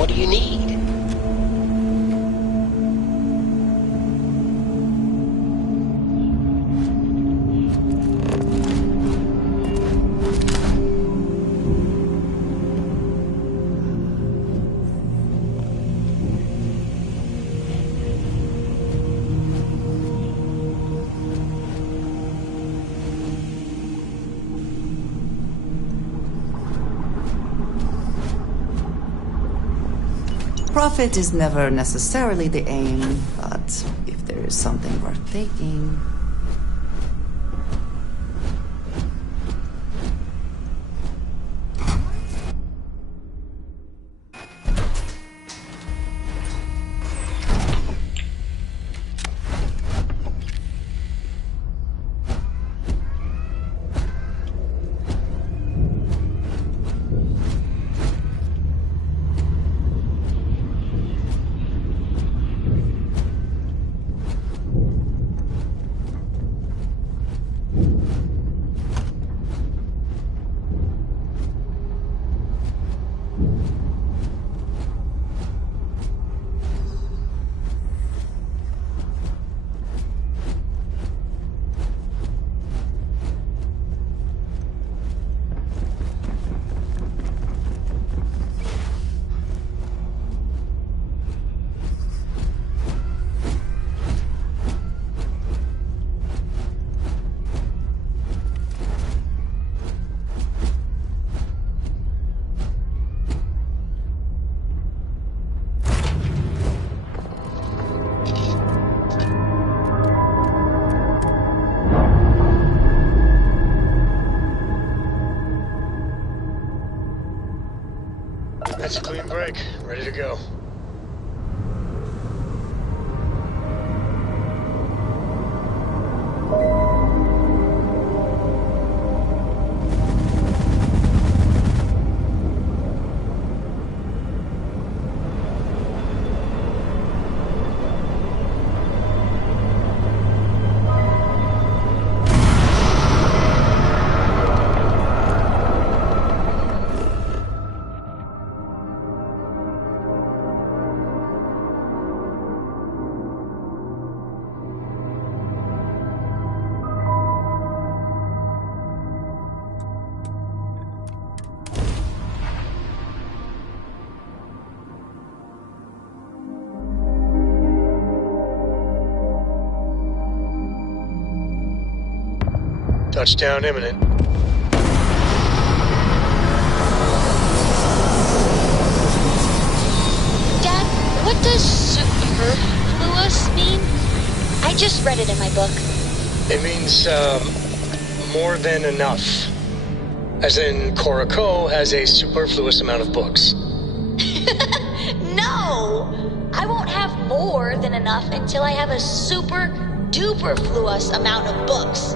What do you need? Profit is never necessarily the aim, but if there is something worth taking... That's a clean break. Ready to go. Touchdown imminent. Dad, what does superfluous mean? I just read it in my book. It means, more than enough. As in, Korako has a superfluous amount of books. No! I won't have more than enough until I have a super-duper-fluous amount of books.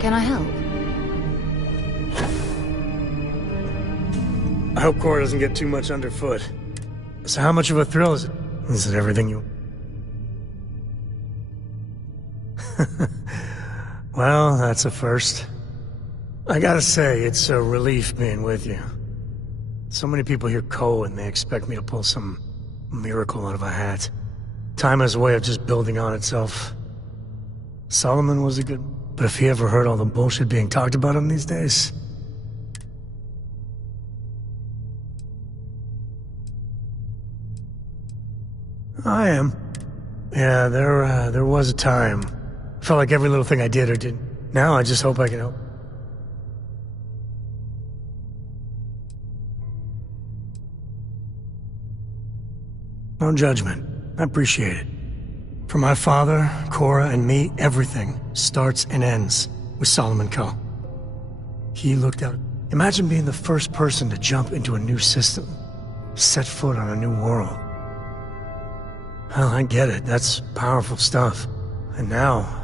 Can I help? I hope Cora doesn't get too much underfoot. So how much of a thrill is it? Is it everything you... Well, that's a first. I gotta say, it's a relief being with you. So many people hear Ko and they expect me to pull some miracle out of a hat. Time has a way of just building on itself. Solomon was a good... But if he ever heard all the bullshit being talked about him these days... I am. Yeah, there was a time. Felt like every little thing I did or did. Now I just hope I can help. No judgment. I appreciate it. For my father, Cora, and me, everything starts and ends with Solomon Ko. He looked out. Imagine being the first person to jump into a new system, set foot on a new world. Well, I get it. That's powerful stuff. And now...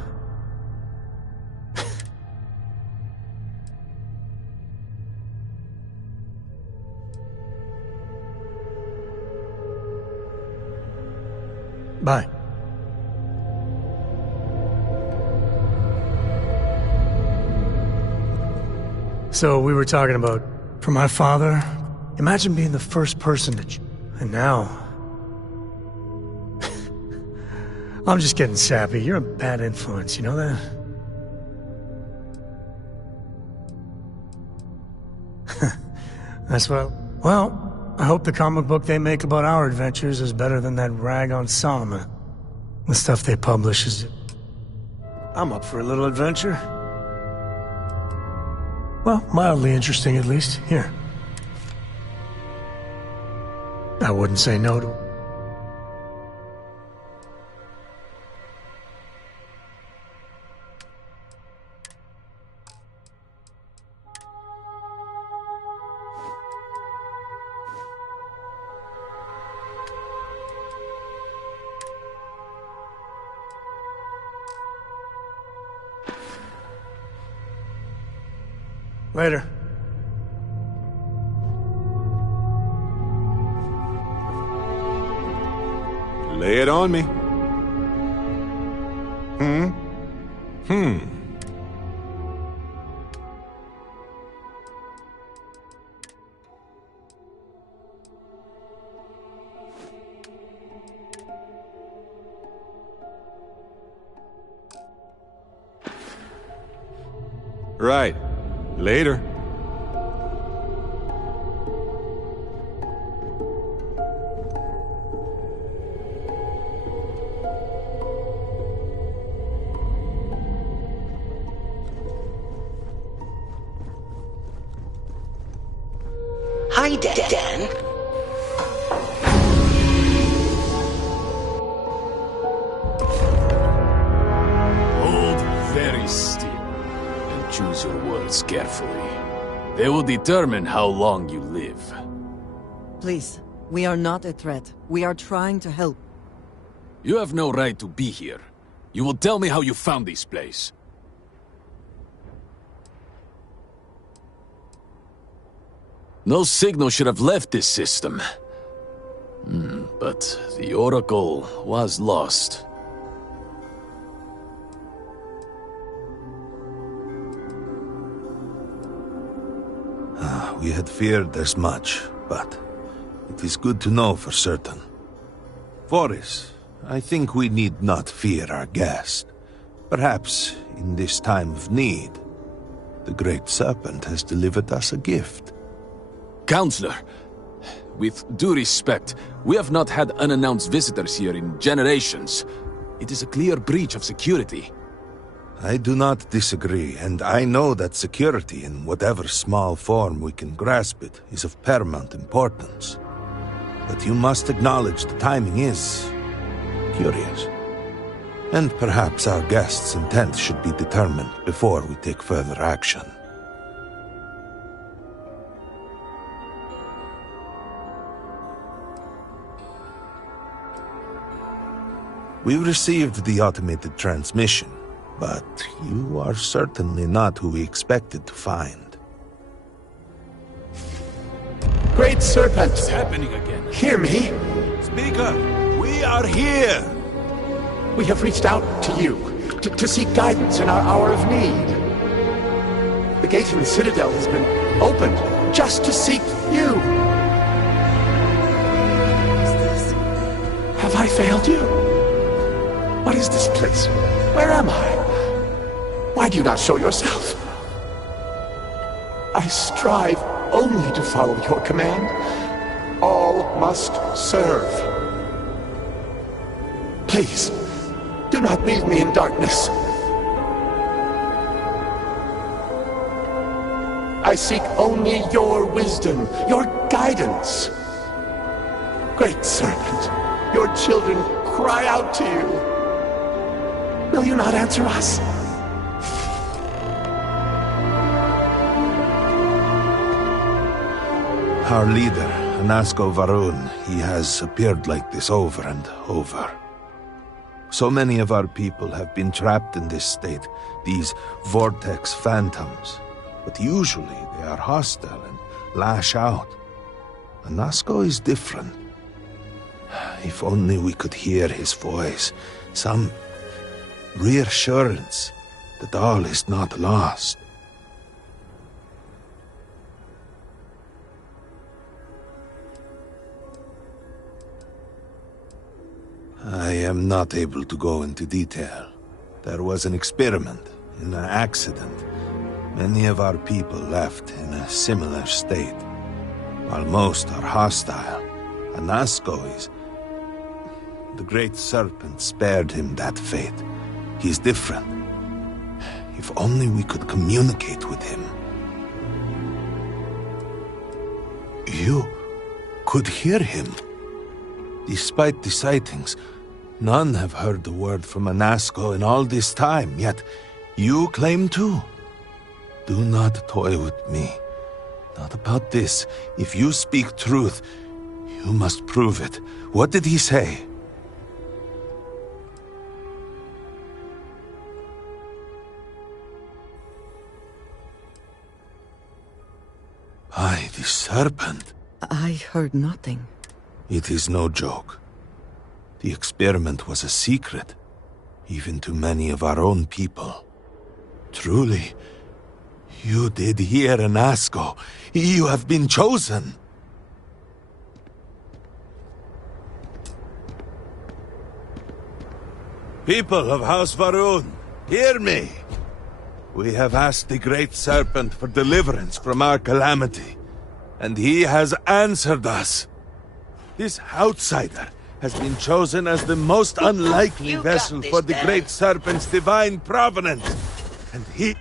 Bye. So we were talking about... For my father, imagine being the first person to... And now... I'm just getting sappy. You're a bad influence, you know that? That's what... Well, I hope the comic book they make about our adventures is better than that rag on Solomon. The stuff they publish is... I'm up for a little adventure. Well, mildly interesting at least. Here. I wouldn't say no to... Later. Lay it on me. Right. Later. Hi, Dan. Hold very still and choose your words carefully. They will determine how long you live. Please, we are not a threat. We are trying to help. You have no right to be here. You will tell me how you found this place. No signal should have left this system. But the Oracle was lost. We had feared as much, but it is good to know for certain. Voris, I think we need not fear our guest. Perhaps, in this time of need, the Great Serpent has delivered us a gift. Counselor, with due respect, we have not had unannounced visitors here in generations. It is a clear breach of security. I do not disagree, and I know that security, in whatever small form we can grasp it, is of paramount importance. But you must acknowledge the timing is... curious. And perhaps our guest's intent should be determined before we take further action. We've received the automated transmission. But you are certainly not who we expected to find. Great Serpent! What's happening again? Hear me! Speaker, we are here! We have reached out to you, to seek guidance in our hour of need. The gate in the Citadel has been opened just to seek you. Have I failed you? What is this place? Where am I? Why do you not show yourself? I strive only to follow your command. All must serve. Please, do not leave me in darkness. I seek only your wisdom, your guidance. Great Serpent, your children cry out to you. Will you not answer us? Our leader, Anasko Varun, he has appeared like this over and over. So many of our people have been trapped in this state, these vortex phantoms. But usually they are hostile and lash out. Anasko is different. If only we could hear his voice, some reassurance that all is not lost. I am not able to go into detail. There was an experiment, an accident. Many of our people left in a similar state. While most are hostile, Anasko is... The Great Serpent spared him that fate. He's different. If only we could communicate with him. You could hear him. Despite the sightings, none have heard the word from Anasko in all this time, yet you claim to. Do not toy with me. Not about this. If you speak truth, you must prove it. What did he say? By the Serpent. I heard nothing. It is no joke. The experiment was a secret, even to many of our own people. Truly, you did hear Anasko. You have been chosen. People of House Varun, hear me. We have asked the Great Serpent for deliverance from our calamity, and he has answered us. This outsider has been chosen as the most unlikely vessel for the Great Serpent's divine providence, and he...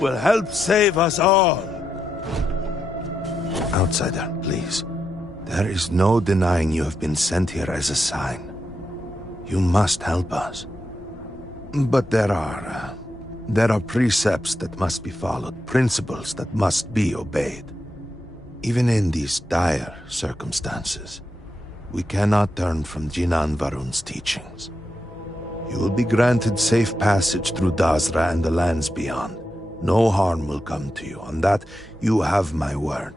will help save us all. Outsider, please. There is no denying you have been sent here as a sign. You must help us. But there are precepts that must be followed, principles that must be obeyed. Even in these dire circumstances, we cannot turn from Jinan Varun's teachings. You will be granted safe passage through Dazra and the lands beyond. No harm will come to you. On that, you have my word.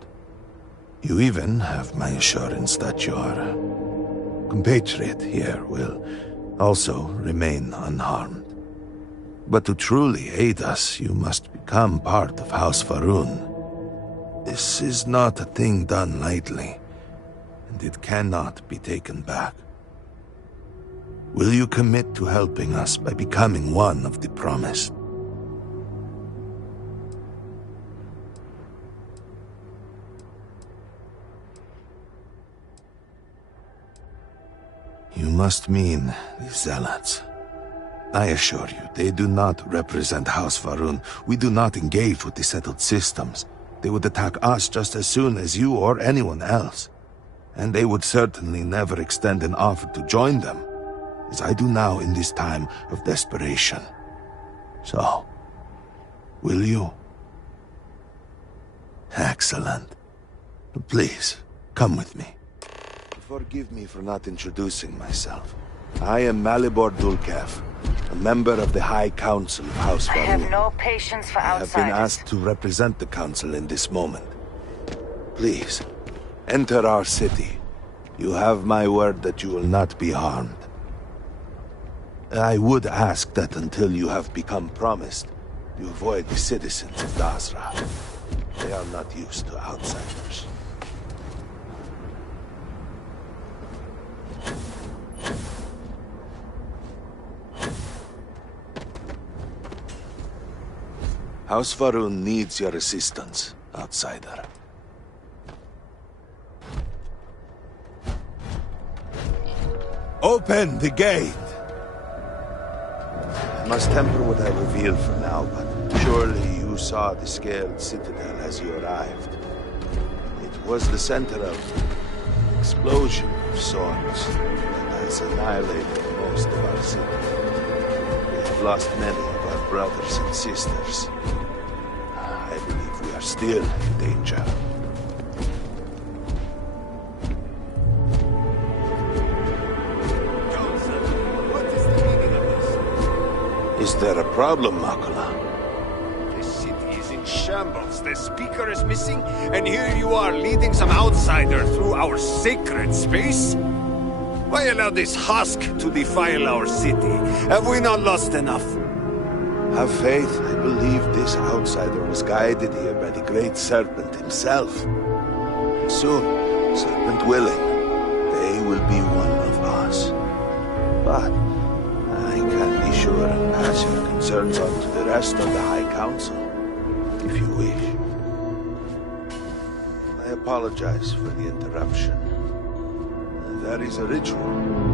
You even have my assurance that your compatriot here will also remain unharmed. But to truly aid us, you must become part of House Varun. This is not a thing done lightly, and it cannot be taken back. Will you commit to helping us by becoming one of the promised? You must mean the Zealots. I assure you, they do not represent House Varun. We do not engage with the settled systems. They would attack us just as soon as you or anyone else. And they would certainly never extend an offer to join them, as I do now in this time of desperation. So, will you? Excellent. Please, come with me. Forgive me for not introducing myself. I am Malibor Dulkev, a member of the High Council of House Varun. I have no patience for outsiders. I have been asked to represent the Council in this moment. Please, enter our city. You have my word that you will not be harmed. I would ask that until you have become promised, you avoid the citizens of Dazra. They are not used to outsiders. House Varun needs your assistance, outsider. Open the gate! I must temper what I reveal for now, but surely you saw the scaled citadel as you arrived. It was the center of an explosion of sorts that has annihilated most of our city. We have lost many of our brothers and sisters. I believe we are still in danger. Is there a problem, Makula? The city is in shambles. The speaker is missing, and here you are leading some outsider through our sacred space? Why allow this husk to defile our city? Have we not lost enough? Have faith. I believe this outsider was guided here by the great serpent himself. Soon, serpent willing, they will be one of us. But I can be sure and pass your concerns on to the rest of the High Council, if you wish. I apologize for the interruption. There is a ritual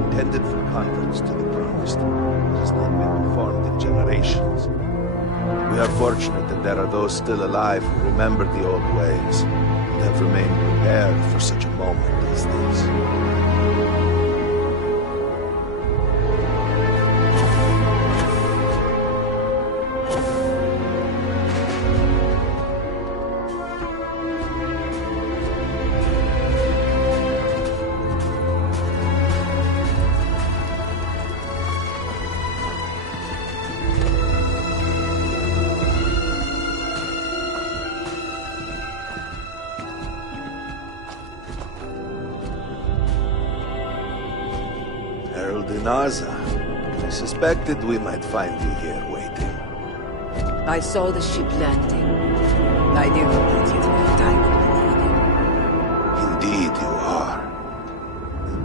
intended for converts to the Promised that has not been performed in generations. We are fortunate that there are those still alive who remember the old ways and have remained prepared for such a moment as this. I suspected we might find you here waiting. I saw the ship landing. I knew that it would die. Indeed you are.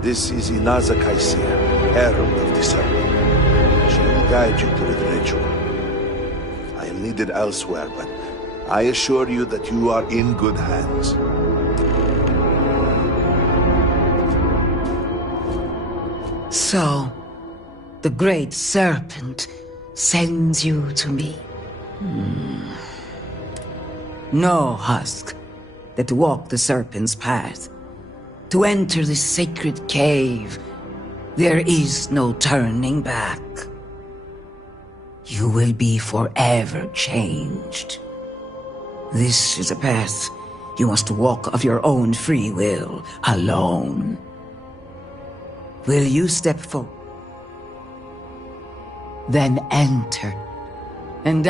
This is Inaza Kaisir, Herald of the Serpent. She will guide you through the ritual. I am needed elsewhere, but I assure you that you are in good hands. So, the great serpent sends you to me. No husk that walk the serpent's path. To enter the sacred cave, there is no turning back. You will be forever changed. This is a path you must walk of your own free will, alone. Will you step forward? Then enter. And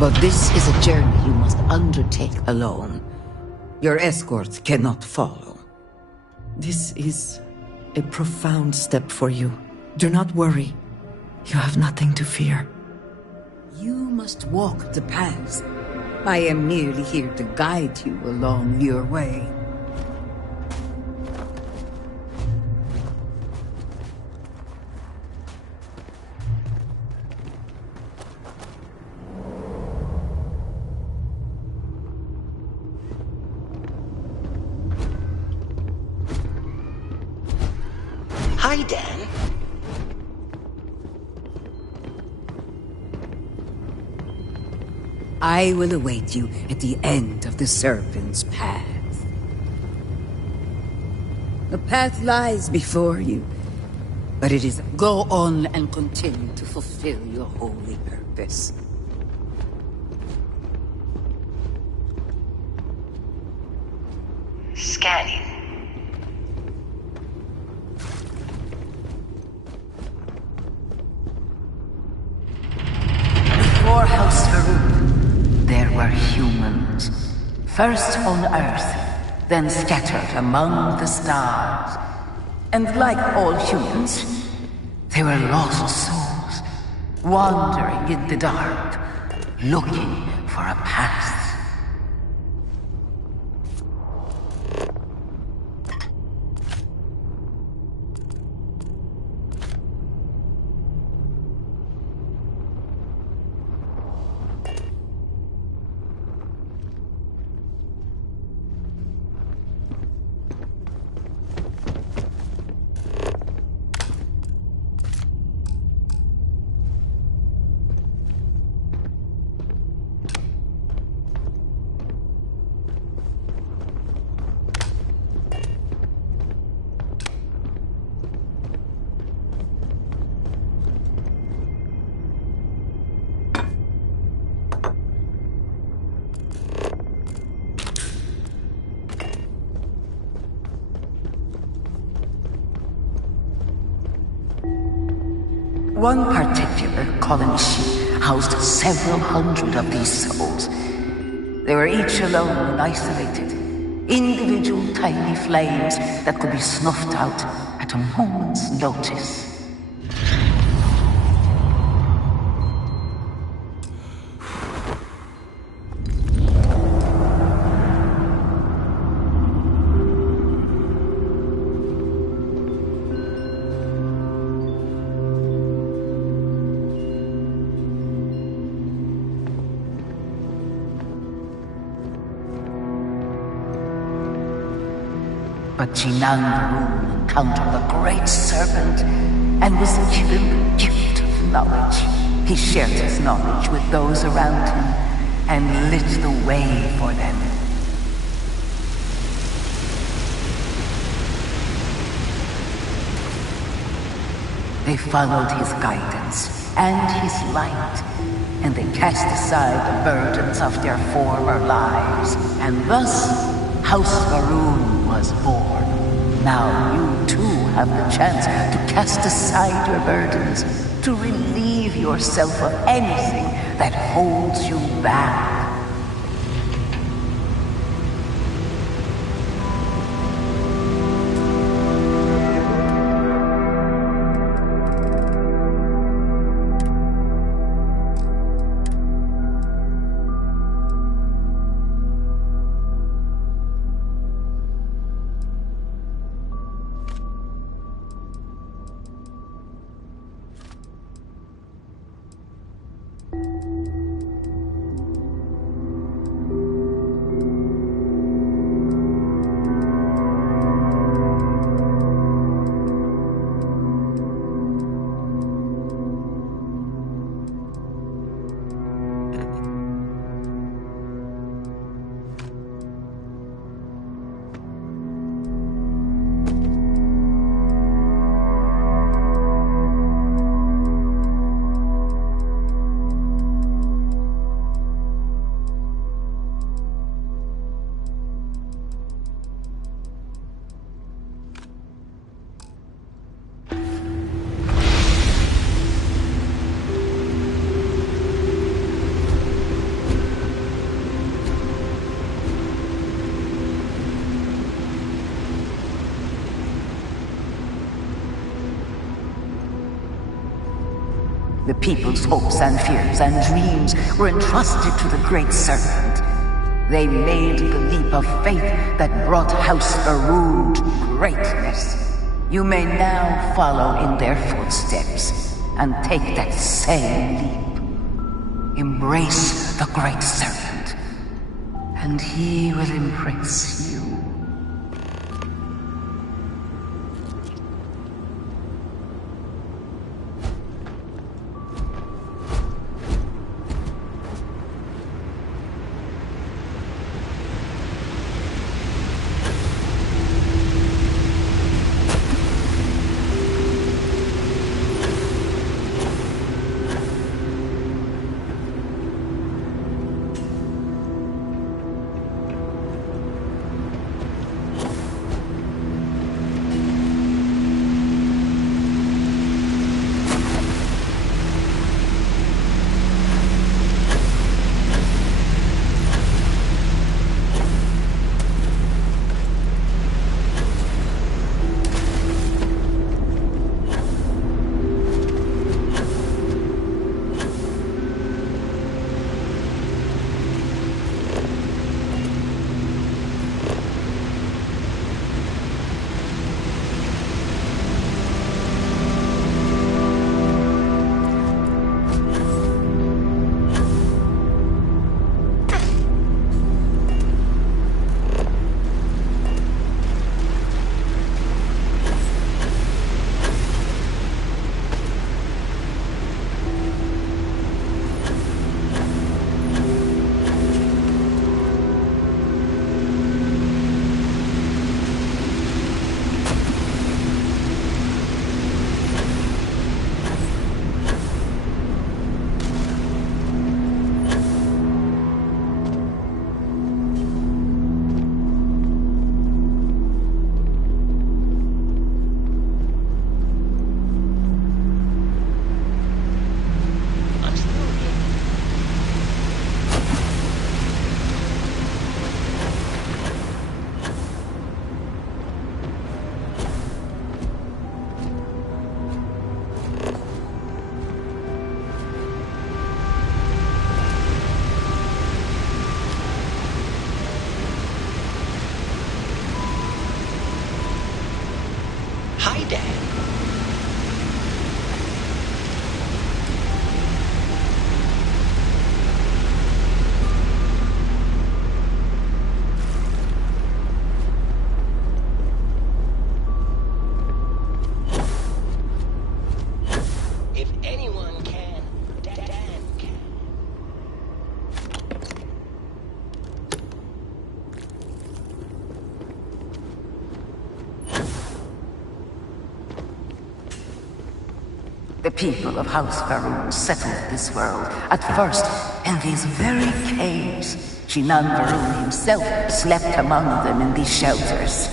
but this is a journey you must undertake alone. Your escort cannot follow. This is a profound step for you. Do not worry. You have nothing to fear. You must walk the paths I am merely here to guide you along your way. Hi, Dan. I will await you at the end of the Serpent's Path. The path lies before you, but it is go on and continue to fulfill your holy purpose. Scanning. Before House Farouk, there were humans. First on Earth, then scattered among the stars. And like all humans, they were lost souls, wandering in the dark, looking for a path. One particular colony ship housed several hundred of these souls. They were each alone and isolated, individual tiny flames that could be snuffed out at a moment's notice. But Jinang encountered the Great Serpent and was given the gift of knowledge. He shared his knowledge with those around him and lit the way for them. They followed his guidance and his light, and they cast aside the burdens of their former lives, and thus House Varun was born. Now you too have the chance to cast aside your burdens, to relieve yourself of anything that holds you back. The people's hopes and fears and dreams were entrusted to the Great Serpent. They made the leap of faith that brought House Faroon to greatness. You may now follow in their footsteps and take that same leap. Embrace the Great Serpent, and he will embrace you. Hi, Dad. If anyone can, Dan can. The people of House Faroon settled this world, at first in these very caves. Shinan Faroon himself slept among them in these shelters.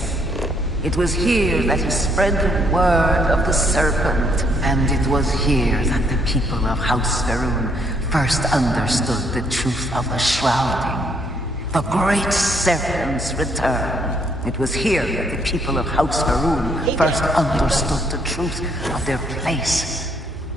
It was here that he spread the word of the serpent, and it was here that the people of House Faroon first understood the truth of the shrouding, the great serpent's return. It was here that the people of House Faroon first understood the truth of their place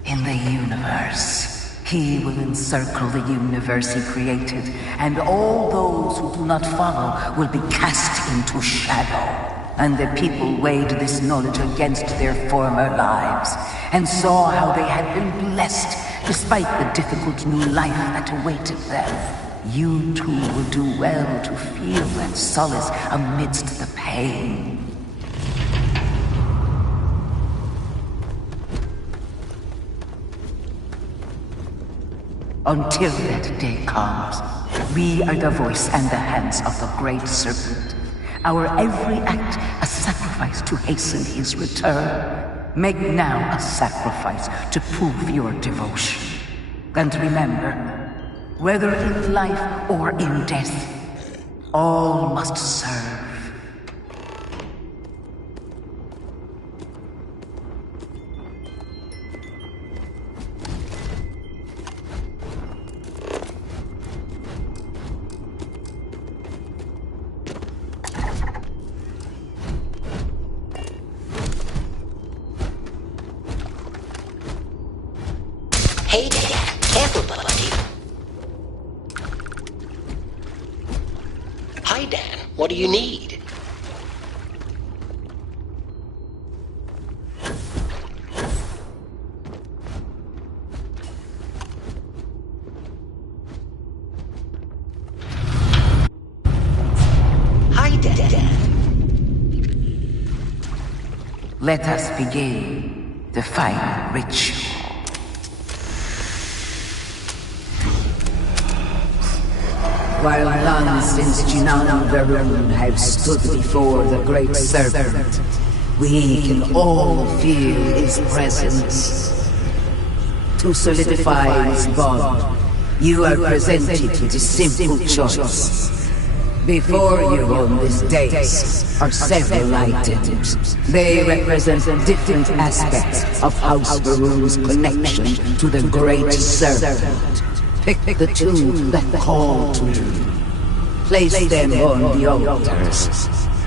in the universe. He will encircle the universe he created, and all those who do not follow will be cast into shadow. And the people weighed this knowledge against their former lives, and saw how they had been blessed despite the difficult new life that awaited them. You too will do well to feel that solace amidst the pain. Until that day comes, we are the voice and the hands of the Great Serpent. Our every act a sacrifice to hasten his return. Make now a sacrifice to prove your devotion. And remember, whether in life or in death, all must serve. Hey, Dad. Careful, buddy. What do you need? Hi, Dad. Let us begin the final ritual. While none since Jinan Varun have stood before the Great Serpent, we can all feel his presence. To solidify this bond, you are presented with a simple choice. Before you on this dais are several items. They represent different aspects of House Varun's connection to the Great Serpent. Pick the two that call to you. Place them on the altars.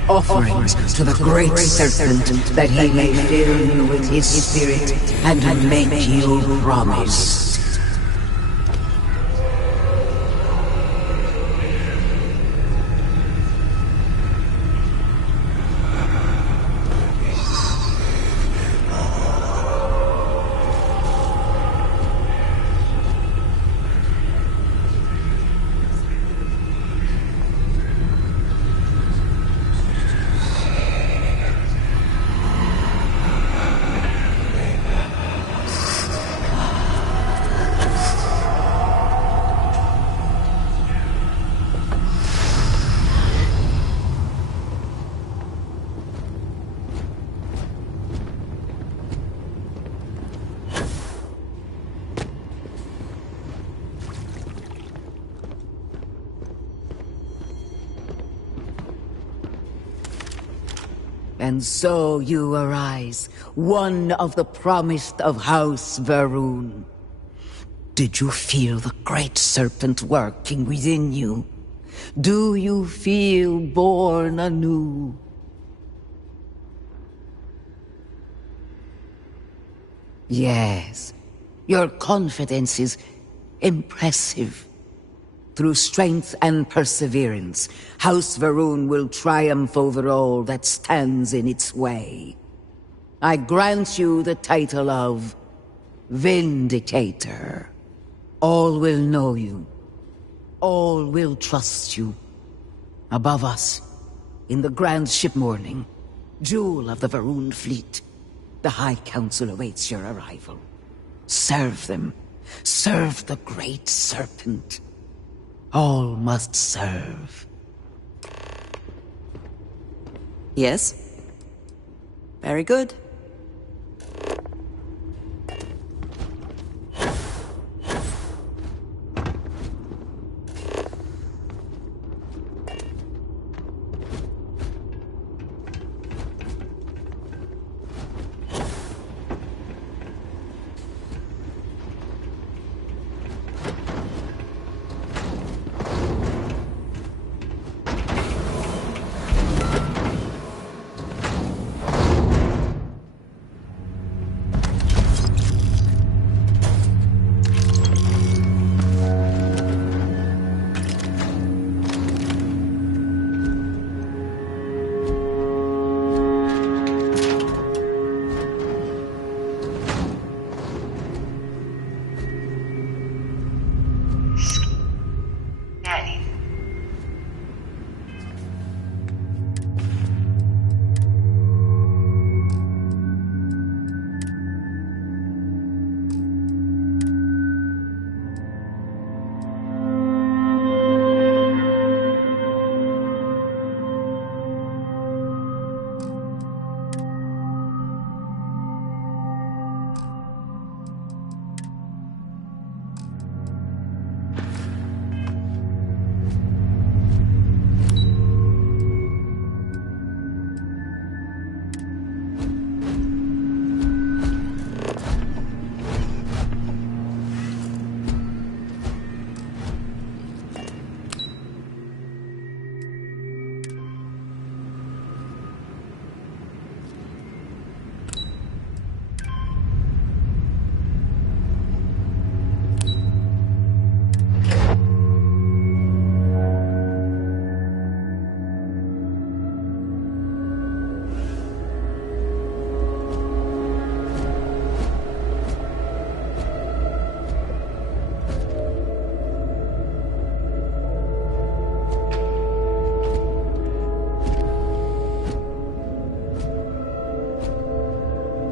Offerings to the Great Serpent that he may fill you with his spirit and make you promise. And so you arise, one of the promised of House Varun. Did you feel the Great Serpent working within you? Do you feel born anew? Yes, your confidence is impressive. Through strength and perseverance, House Varun will triumph over all that stands in its way. I grant you the title of Vindicator. All will know you. All will trust you. Above us, in the grand ship morning, jewel of the Varun fleet, the High Council awaits your arrival. Serve them. Serve the Great Serpent. All must serve. Yes? Very good.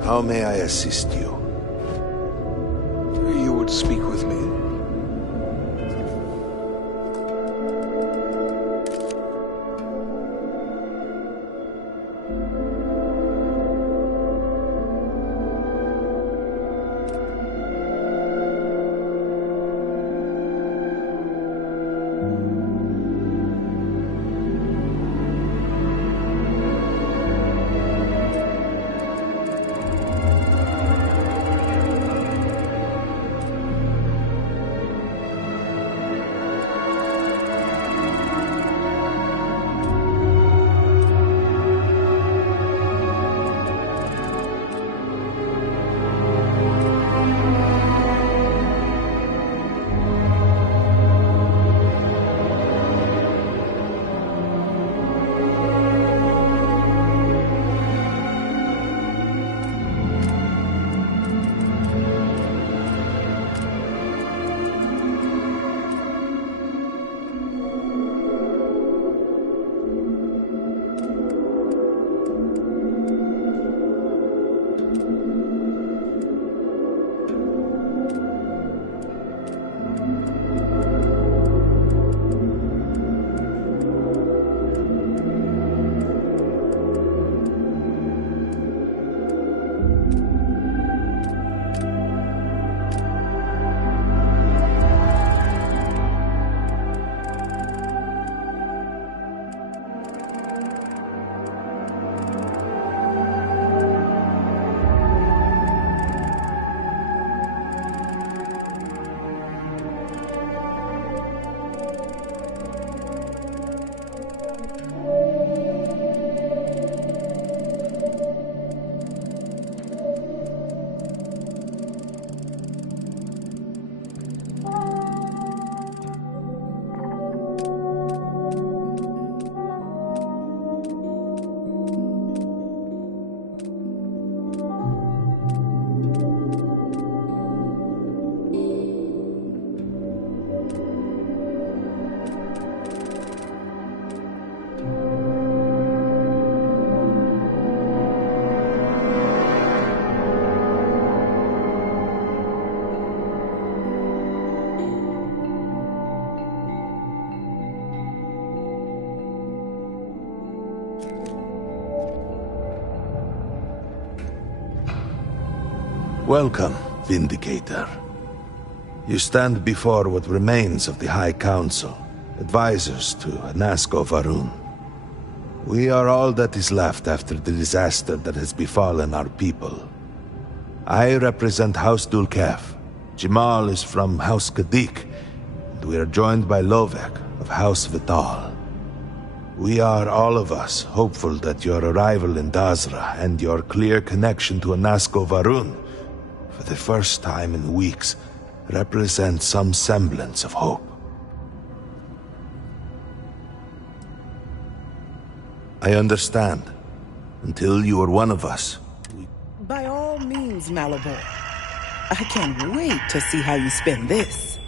How may I assist you? You would speak with me? Welcome, Vindicator. You stand before what remains of the High Council, advisors to Anasco Varun. We are all that is left after the disaster that has befallen our people. I represent House Dulkev. Jamal is from House Kadik, and we are joined by Lovek of House Vital. We are, all of us, hopeful that your arrival in Dazra and your clear connection to Anasco Varun, for the first time in weeks, represent some semblance of hope. I understand. Until you are one of us. By all means, Malibor. I can't wait to see how you spend this.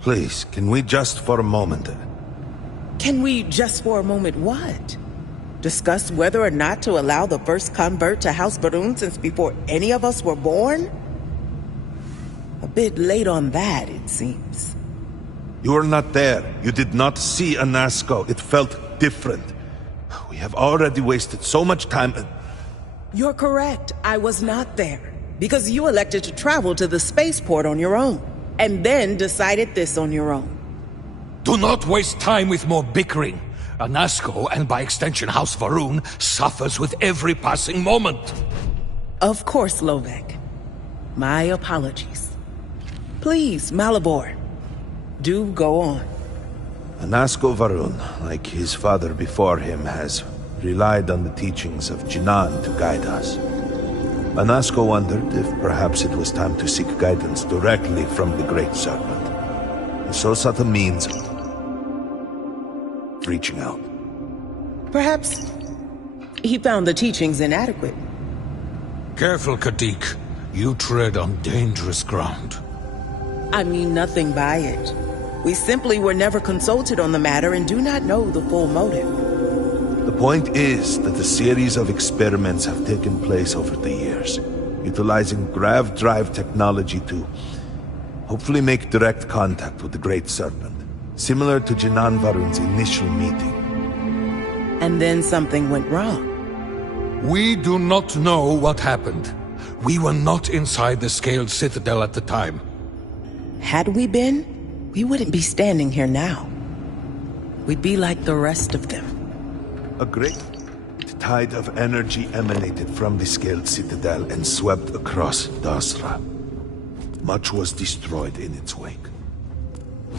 Please, can we just for a moment... Can we just for a moment what? Discuss whether or not to allow the first convert to House Varun since before any of us were born? A bit late on that, it seems. You were not there. You did not see Anasco. It felt different. We have already wasted so much time. You're correct. I was not there. Because you elected to travel to the spaceport on your own. And then decided this on your own. Do not waste time with more bickering. Anasco, and by extension House Varun, suffers with every passing moment. Of course, Lovek. My apologies. Please, Malibor. Do go on. Anasco Varun, like his father before him, has relied on the teachings of Jinan to guide us. Anasco wondered if perhaps it was time to seek guidance directly from the Great Serpent. And so sought a means of reaching out. Perhaps he found the teachings inadequate. Careful, Kadik. You tread on dangerous ground. I mean nothing by it. We simply were never consulted on the matter and do not know the full motive. The point is that a series of experiments have taken place over the years, utilizing grav drive technology to hopefully make direct contact with the Great Serpent, similar to Jinan Varun's initial meeting. And then something went wrong. We do not know what happened. We were not inside the Scaled Citadel at the time. Had we been, we wouldn't be standing here now. We'd be like the rest of them. A great tide of energy emanated from the Scaled Citadel and swept across Dasra. Much was destroyed in its wake.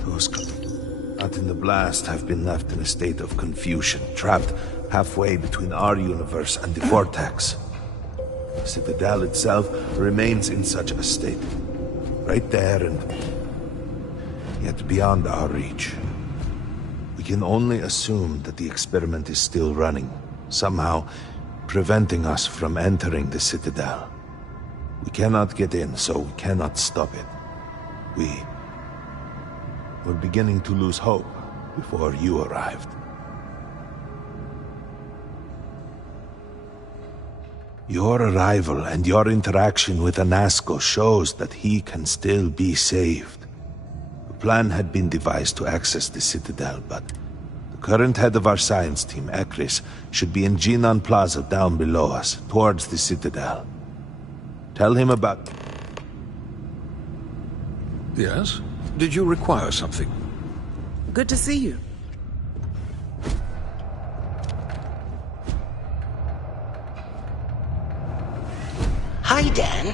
Those caught in the blast have been left in a state of confusion, trapped halfway between our universe and the Vortex. The Citadel itself remains in such a state. Right there and yet beyond our reach. We can only assume that the experiment is still running, somehow preventing us from entering the Citadel. We cannot get in, so we cannot stop it. We're beginning to lose hope before you arrived. Your arrival and your interaction with Anasco shows that he can still be saved. A plan had been devised to access the Citadel, but the current head of our science team, Ekris, should be in Jinan Plaza down below us, towards the Citadel. Tell him about... Yes? Did you require something? Good to see you. Hi, Dan.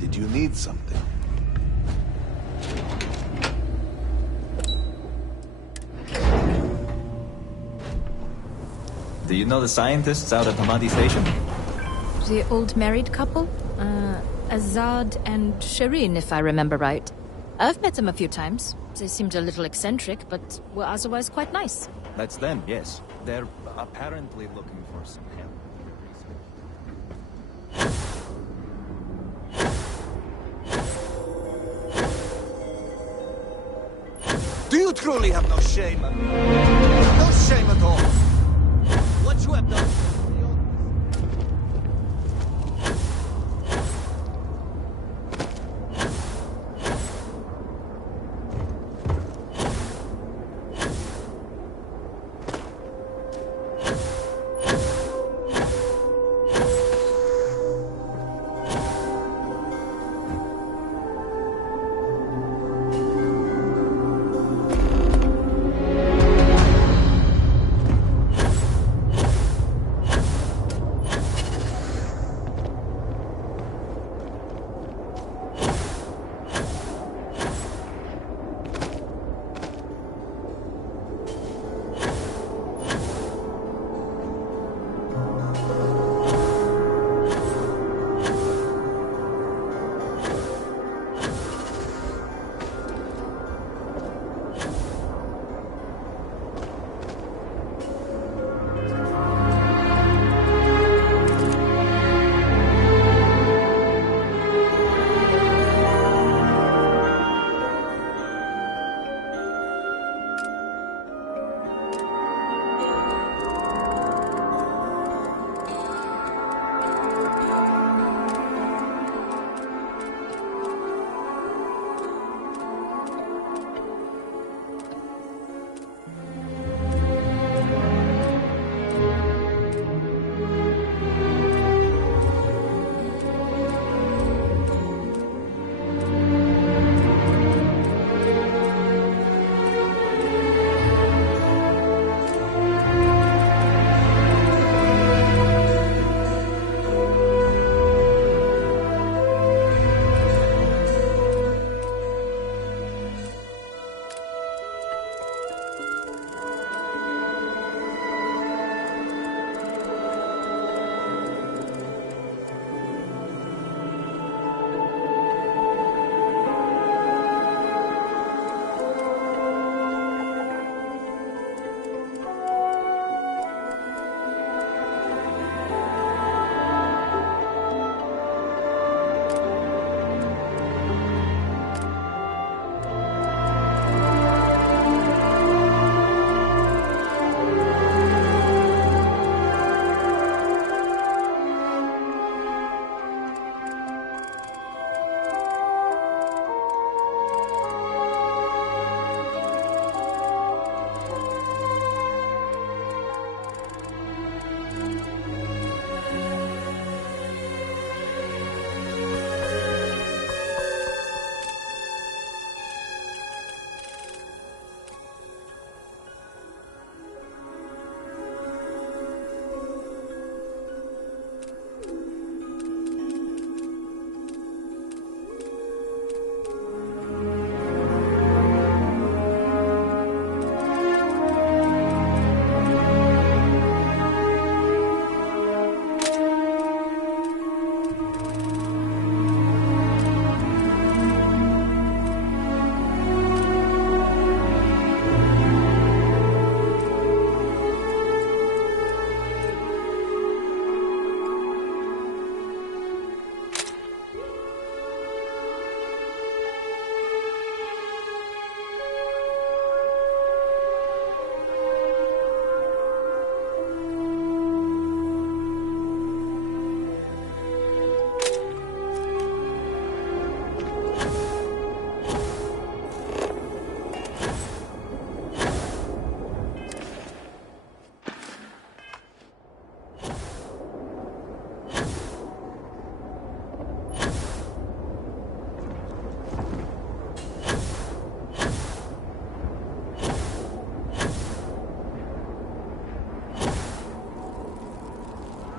Did you need something? Do you know the scientists out at Hamadi Station? The old married couple? Azad and Shireen, if I remember right. I've met them a few times. They seemed a little eccentric, but were otherwise quite nice. That's them, yes. They're apparently looking for some help. Do you truly have no shame? No shame at all. What you have done?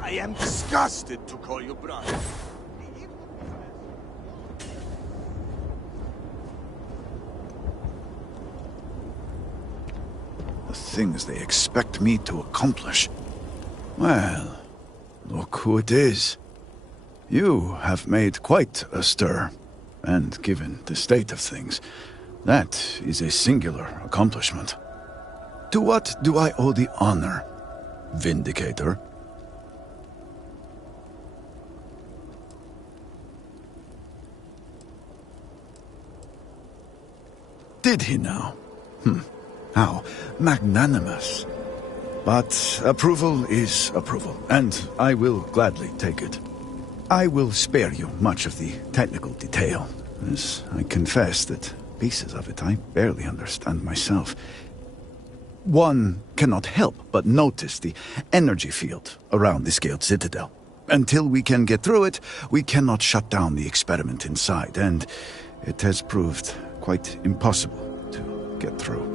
I am disgusted to call you brother. The things they expect me to accomplish. Well, look who it is. You have made quite a stir, and given the state of things, that is a singular accomplishment. To what do I owe the honor, Vindicator? Did he now? How magnanimous. But approval is approval, and I will gladly take it. I will spare you much of the technical detail, as I confess that pieces of it I barely understand myself. One cannot help but notice the energy field around the Scaled Citadel. Until we can get through it, we cannot shut down the experiment inside, and it has proved quite impossible to get through.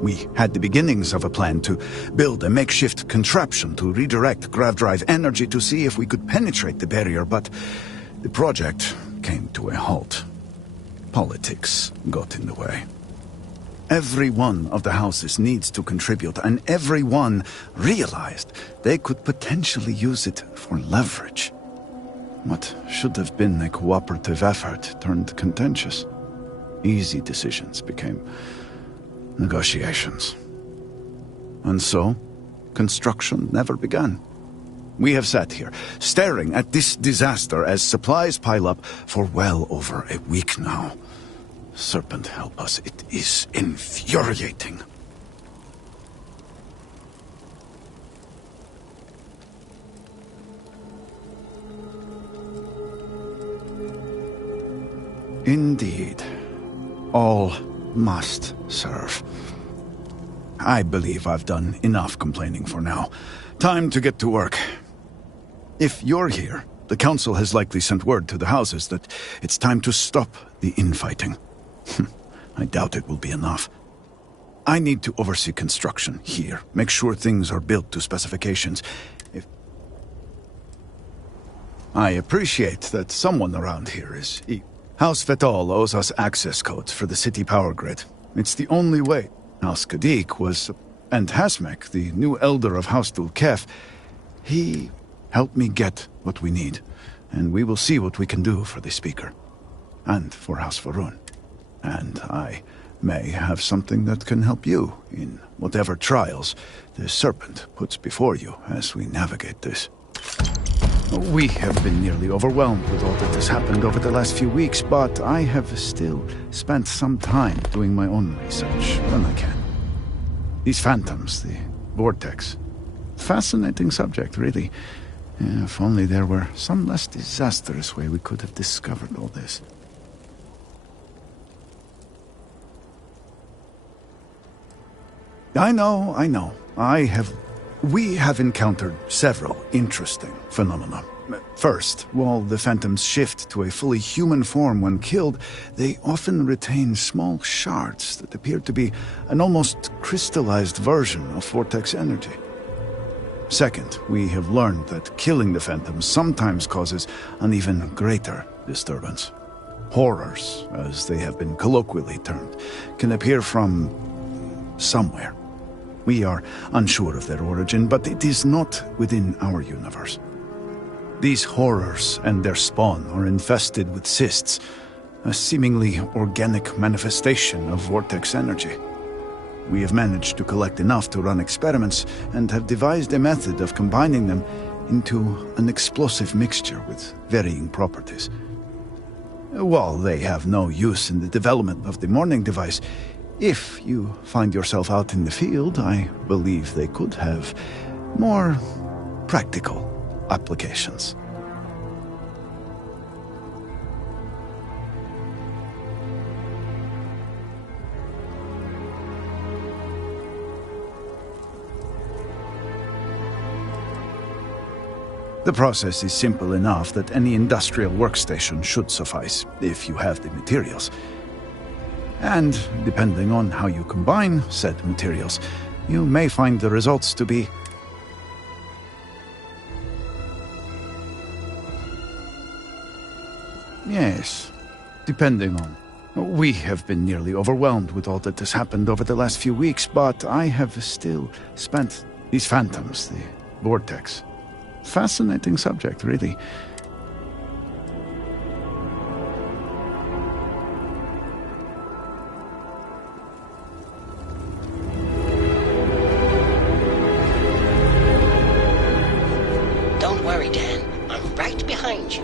We had the beginnings of a plan to build a makeshift contraption to redirect grav drive energy to see if we could penetrate the barrier, but the project came to a halt. Politics got in the way. Every one of the houses needs to contribute, and everyone realized they could potentially use it for leverage. What should have been a cooperative effort turned contentious. Easy decisions became negotiations. And so, construction never began. We have sat here, staring at this disaster as supplies pile up for well over a week now. Serpent help us, it is infuriating. Indeed. All must serve. I believe I've done enough complaining for now. Time to get to work. If you're here, the Council has likely sent word to the houses that it's time to stop the infighting. I doubt it will be enough. I need to oversee construction here, make sure things are built to specifications. I appreciate that someone around here is... House Vetal owes us access codes for the city power grid. It's the only way. House Kadik was... And Hasmek, the new elder of House Dulkef, he helped me get what we need. And we will see what we can do for the Speaker. And for House Varun. And I may have something that can help you in whatever trials the Serpent puts before you as we navigate this. We have been nearly overwhelmed with all that has happened over the last few weeks, but I have still spent some time doing my own research when I can. These phantoms, the vortex. Fascinating subject, really. If only there were some less disastrous way we could have discovered all this. I know. We have encountered several interesting phenomena. First, while the phantoms shift to a fully human form when killed, they often retain small shards that appear to be an almost crystallized version of vortex energy. Second, we have learned that killing the phantoms sometimes causes an even greater disturbance. Horrors, as they have been colloquially termed, can appear from somewhere. We are unsure of their origin, but it is not within our universe. These horrors and their spawn are infested with cysts, a seemingly organic manifestation of vortex energy. We have managed to collect enough to run experiments and have devised a method of combining them into an explosive mixture with varying properties. While they have no use in the development of the morning device, if you find yourself out in the field, I believe they could have more practical applications. The process is simple enough that any industrial workstation should suffice, if you have the materials. And, depending on how you combine said materials, you may find the results to be Yes, depending on. We have been nearly overwhelmed with all that has happened over the last few weeks, but I have still spent these phantoms, the vortex. Fascinating subject, really. Don't worry, Dan. I'm right behind you.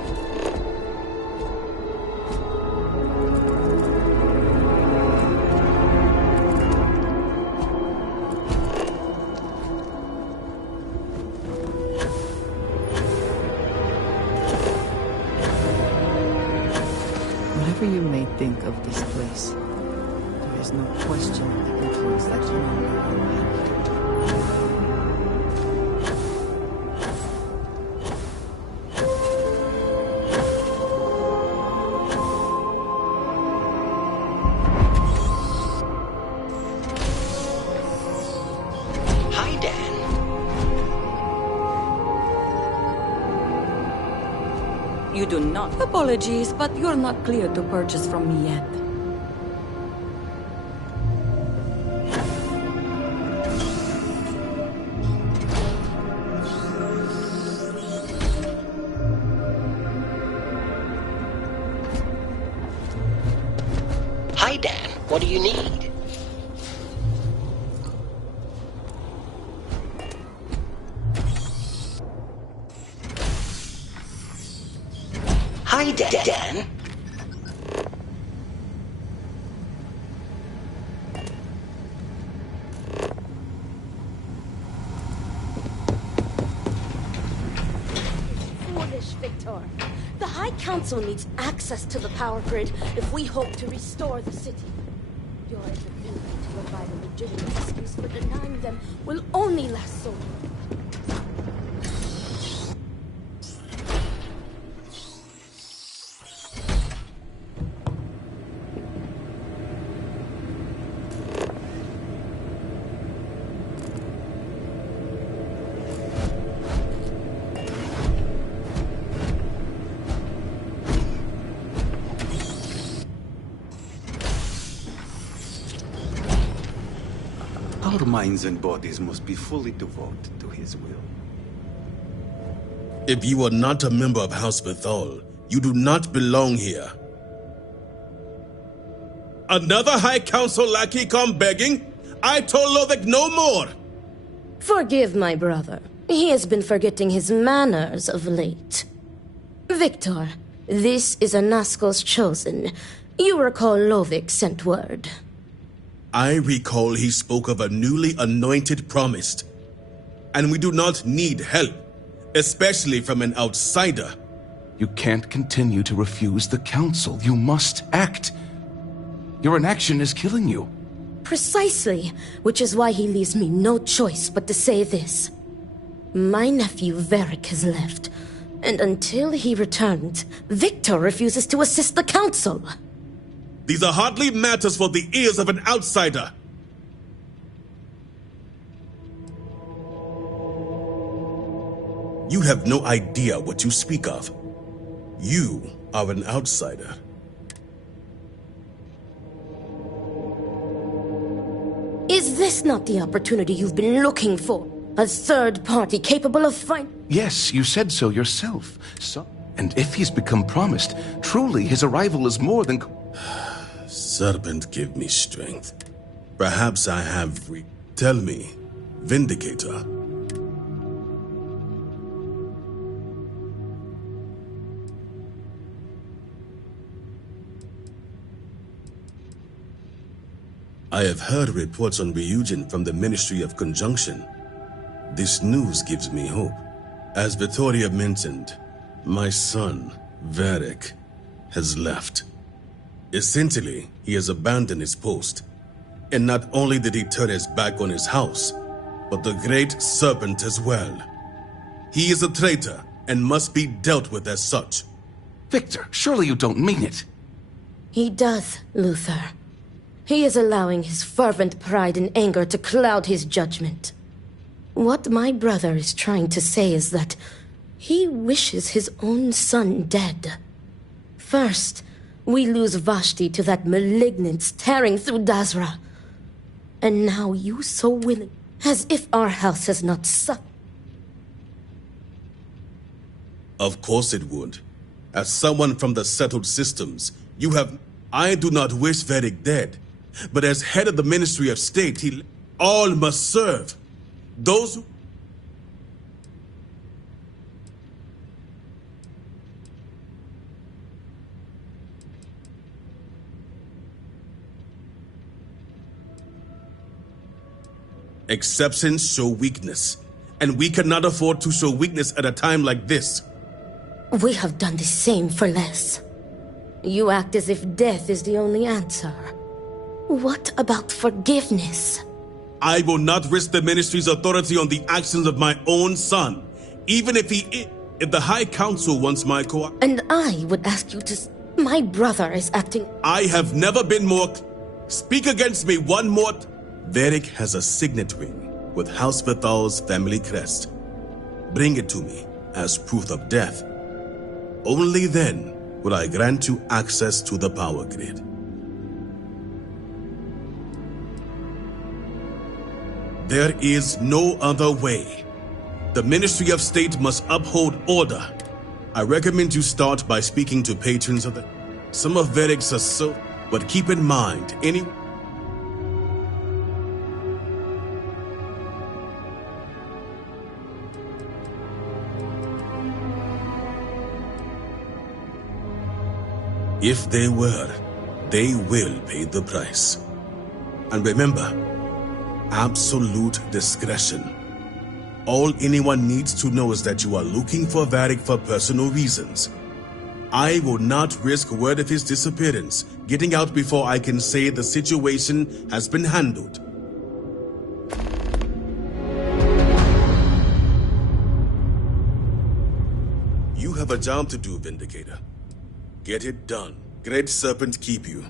Whatever you may think of this place, there is no question of the influence that you no longer have. Hi, Dan. You do not. Apologies, but you're not clear to purchase from me yet. Hi, Dan. What do you need? Hi, Dan. Foolish, Victor. The High Council needs access to the power grid if we hope to restore the city. Your inability to provide a legitimate excuse for denying them will only last so long. Our minds and bodies must be fully devoted to his will. If you are not a member of House Bethal, you do not belong here. Another High Council lackey come begging? I told Lovick no more! Forgive my brother. He has been forgetting his manners of late. Victor, this is Anaskel's chosen. You recall Lovick sent word. I recall he spoke of a newly anointed promised. And we do not need help, especially from an outsider. You can't continue to refuse the council. You must act. Your inaction is killing you. Precisely, which is why he leaves me no choice but to say this. My nephew Varric has left, and until he returns, Victor refuses to assist the council. These are hardly matters for the ears of an outsider. You have no idea what you speak of. You are an outsider. Is this not the opportunity you've been looking for? A third party capable of Yes, you said so yourself. And if he's become promised, truly his arrival is more than... Serpent, give me strength. Perhaps I have Tell me, Vindicator. I have heard reports on Ryujin from the Ministry of Conjunction. This news gives me hope. As Vittoria mentioned, my son, Varric, has left. Essentially, he has abandoned his post. And not only did he turn his back on his house, but the Great Serpent as well. He is a traitor and must be dealt with as such. Victor, surely you don't mean it. He does, Luther. He is allowing his fervent pride and anger to cloud his judgment. What my brother is trying to say is that he wishes his own son dead. First, we lose Vashti to that malignance tearing through Dazra. And now you so willing, as if our house has not suffered. Of course it would. As someone from the settled systems, you have... I do not wish Vedic dead, but as head of the Ministry of State, he... All must serve. Those who... Exceptions show weakness, and we cannot afford to show weakness at a time like this. We have done the same for less. You act as if death is the only answer. What about forgiveness? I will not risk the Ministry's authority on the actions of my own son, even if if the High Council wants my And I would ask you to... My brother is acting... I have never been more... Speak against me one more... Vedic has a signet ring with House Vithal's family crest. Bring it to me as proof of death. Only then will I grant you access to the power grid. There is no other way. The Ministry of State must uphold order. I recommend you start by speaking to patrons of the... Some of Vedic's are so... But keep in mind, any... If they were, they will pay the price. And remember, absolute discretion. All anyone needs to know is that you are looking for Varric for personal reasons. I will not risk word of his disappearance getting out before I can say the situation has been handled. You have a job to do, Vindicator. Get it done. Great Serpent keep you.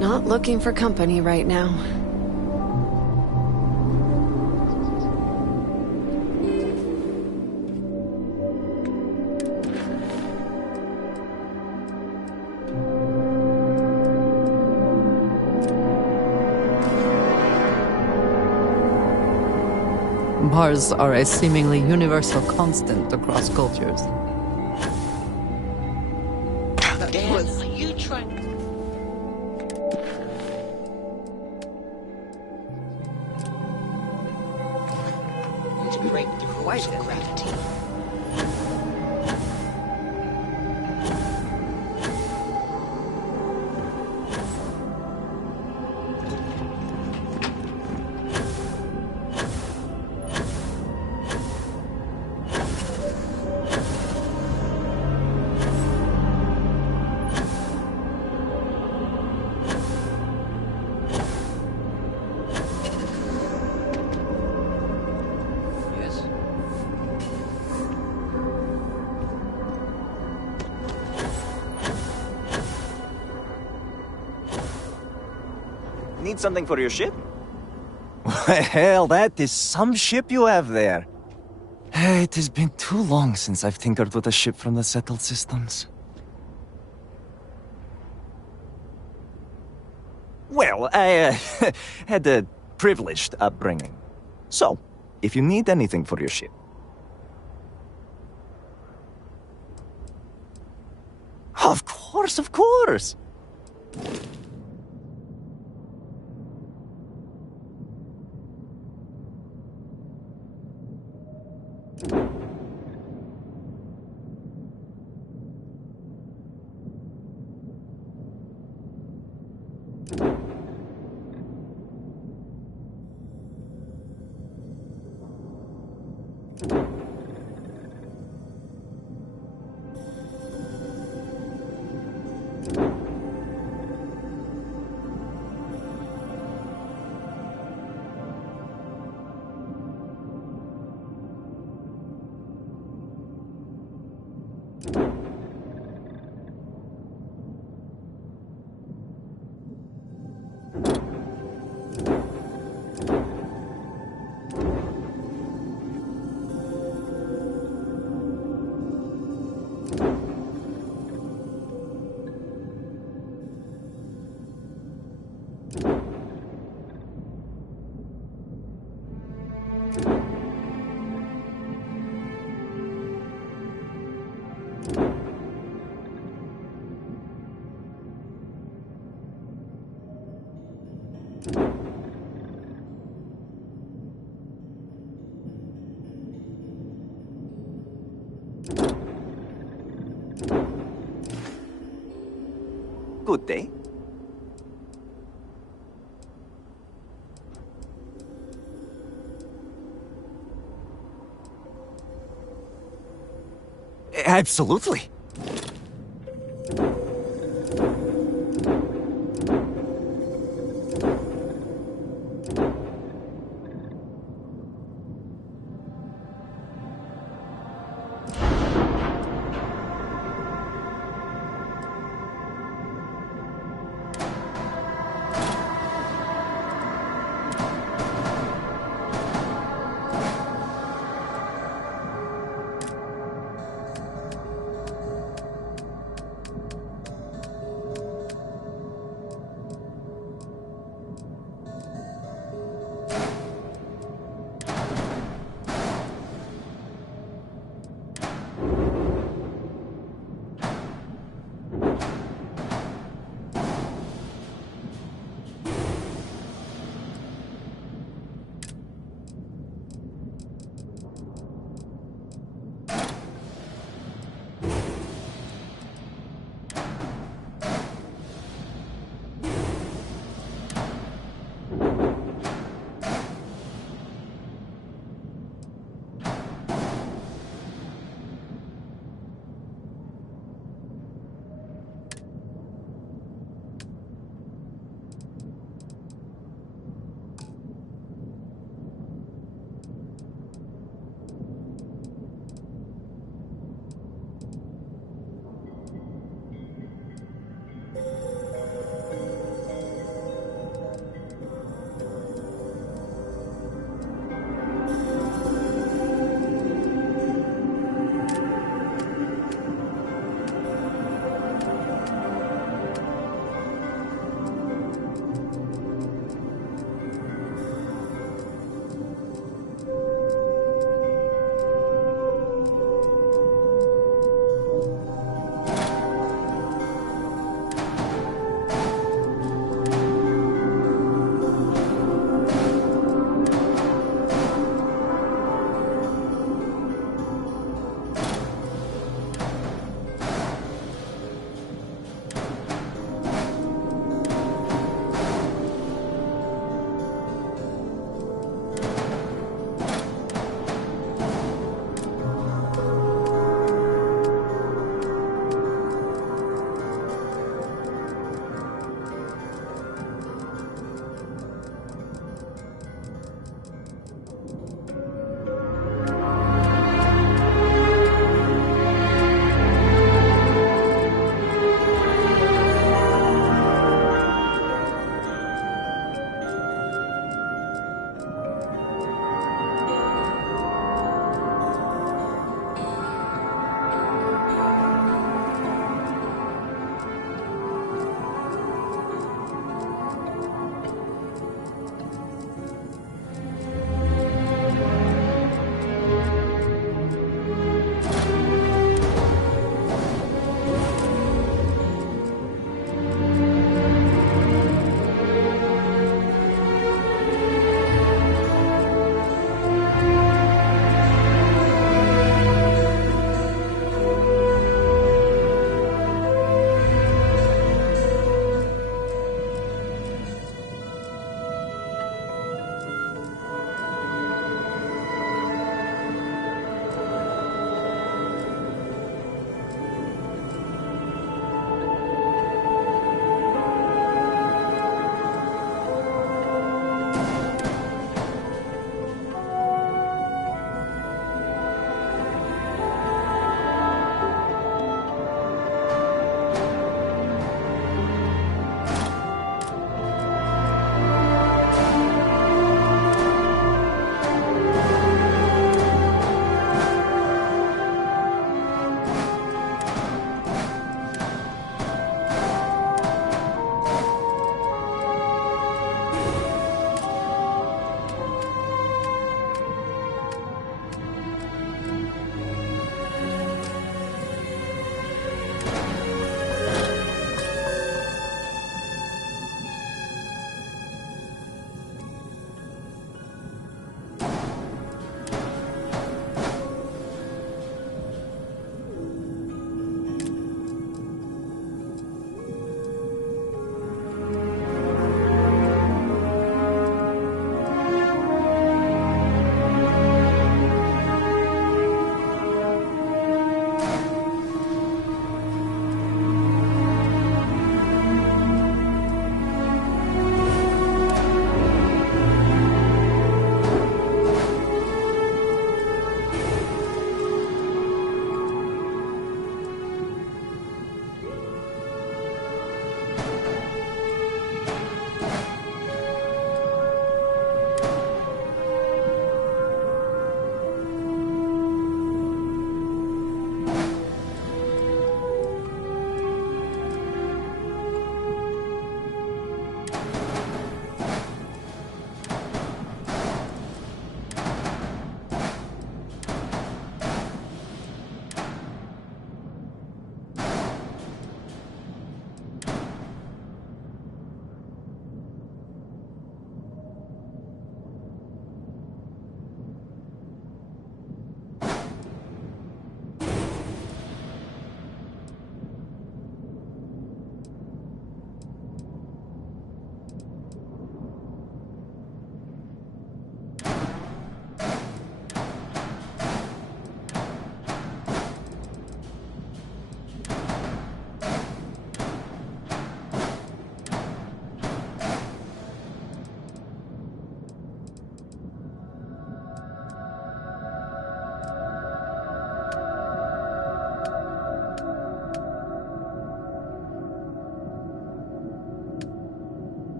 Not looking for company right now. Bars are a seemingly universal constant across cultures. Dan, are you trying... to break the rules of gravity. Need something for your ship? Well, that is some ship you have there. It has been too long since I've tinkered with a ship from the settled systems. Well, I had a privileged upbringing. So, if you need anything for your ship... Of course, of course! Good day. Absolutely.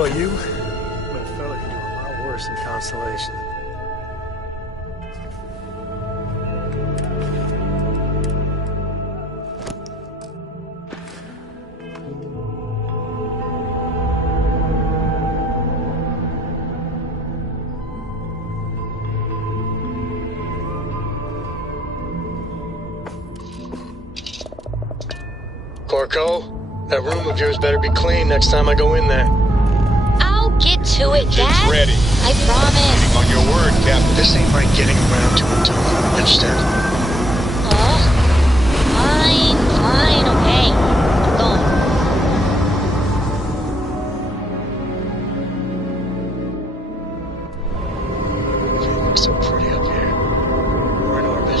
about you, but a fella can do a lot worse in Constellation. Corco, that room of yours better be clean next time I go in there. I'll get to it, Dad. It's ready. I promise. On your word, Captain. This ain't right getting around to it, Tom. Understand? Oh, fine, okay. I'm going. Everything looks so pretty up here. We're in orbit.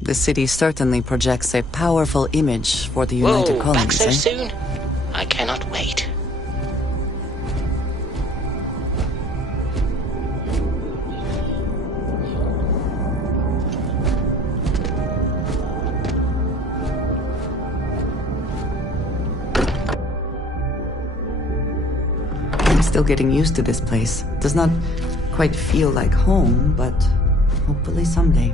The city certainly projects a powerful image for the United Whoa, Colonies, back so eh? soon? I cannot wait. I'm still getting used to this place. Does not quite feel like home, but hopefully someday.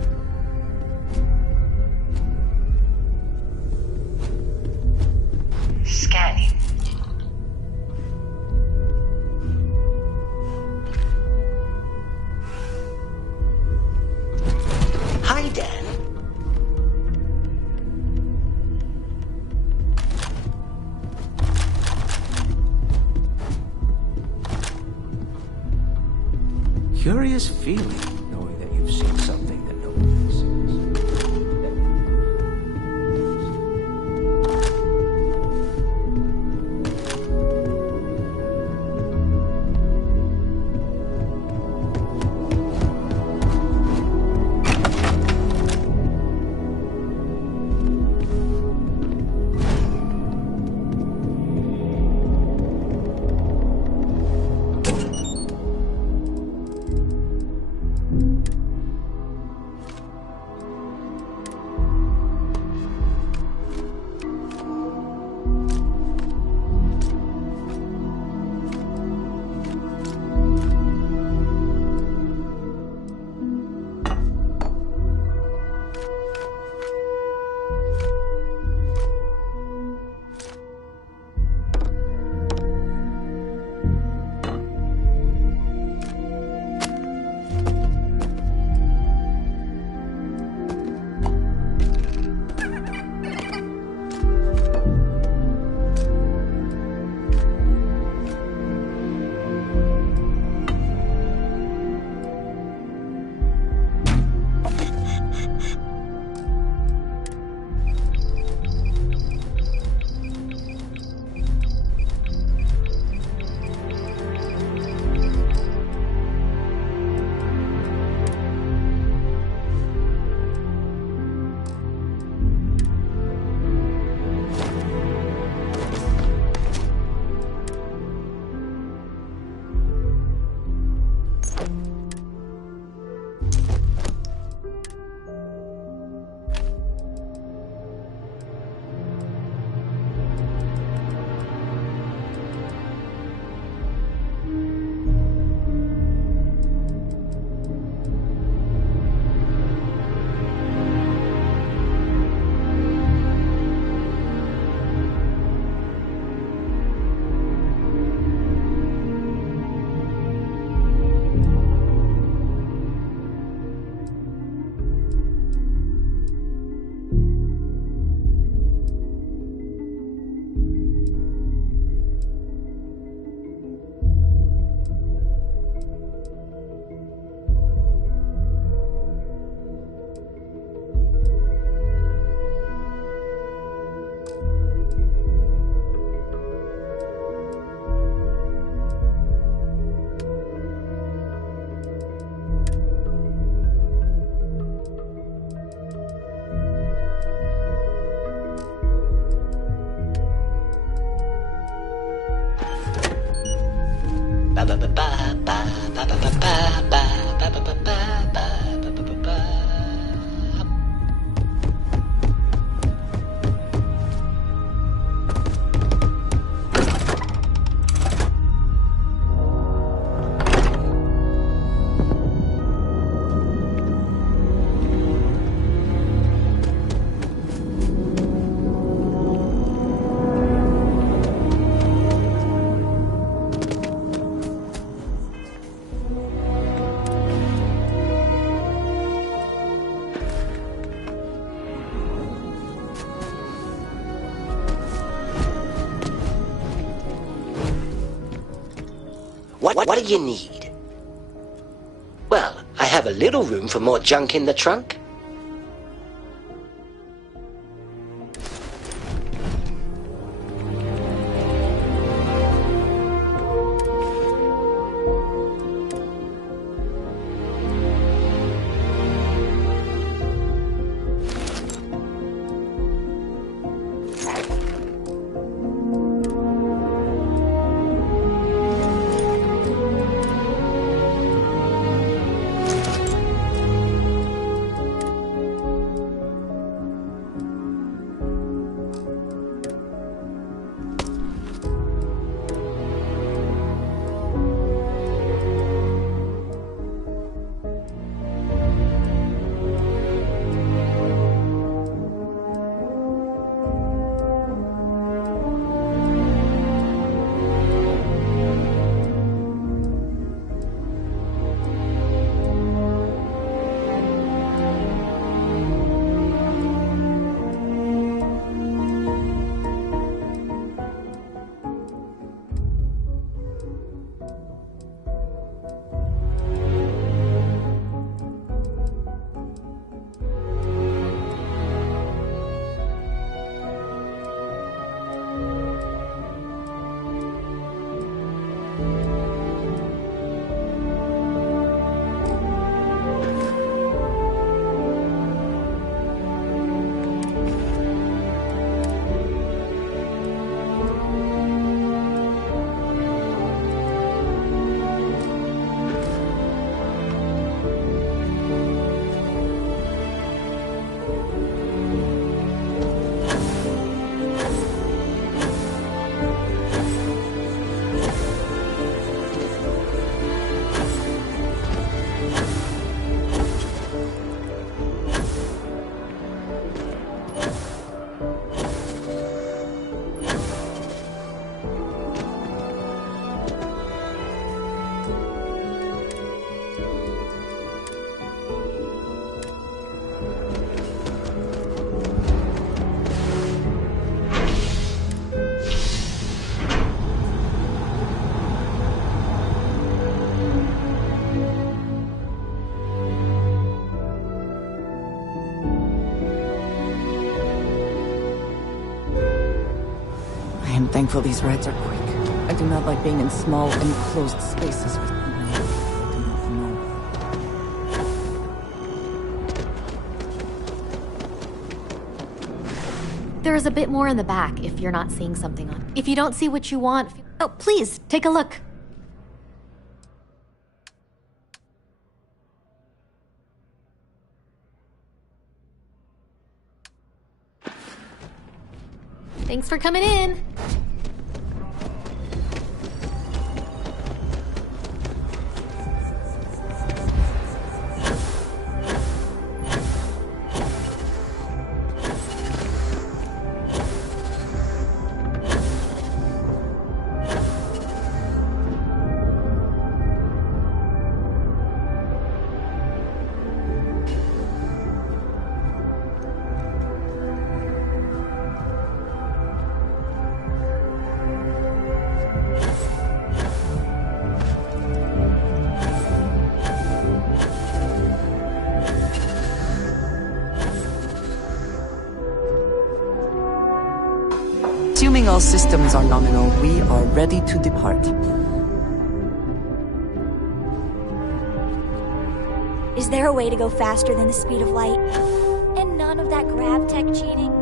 Scanning. Hi, Dan. Curious feeling, knowing that you've seen something that no one else What do you need? Well, I have a little room for more junk in the trunk. I am thankful these rides are quick. I do not like being in small, enclosed spaces with people I do not know. There is a bit more in the back if you're not seeing something on. If you don't see what you want, oh, please, take a look. Thanks for coming in. Assuming all systems are nominal, we are ready to depart. Is there a way to go faster than the speed of light? And none of that grab tech cheating?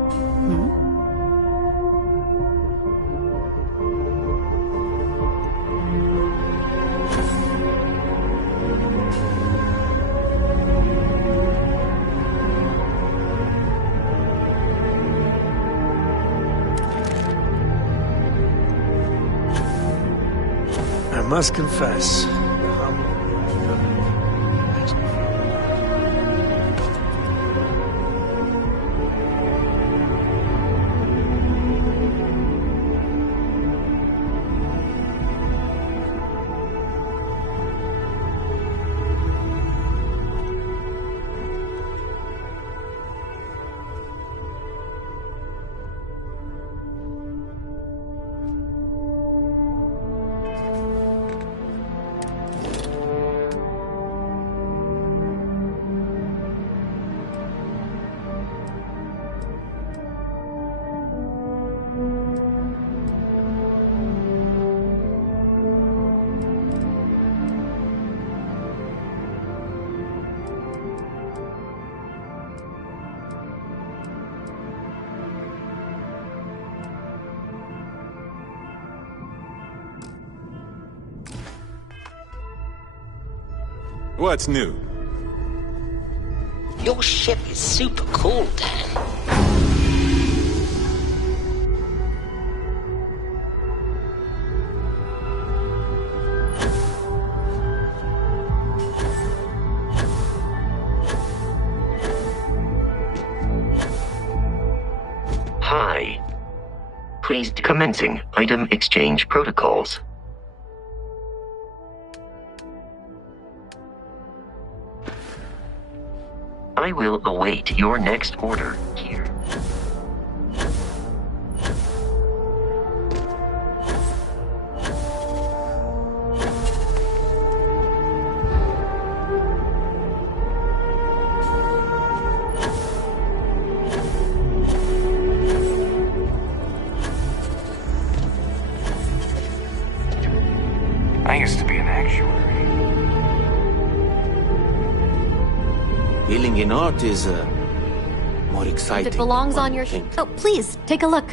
I must confess, What's new? Your ship is super cool, Dan. Hi. Pleased commencing item exchange protocols. I will await your next order here. I used to be an actuary. Dealing in art is more exciting. If it belongs than on your... one think. Oh, please, take a look.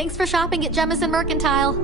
Thanks for shopping at Jemison Mercantile.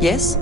Yes?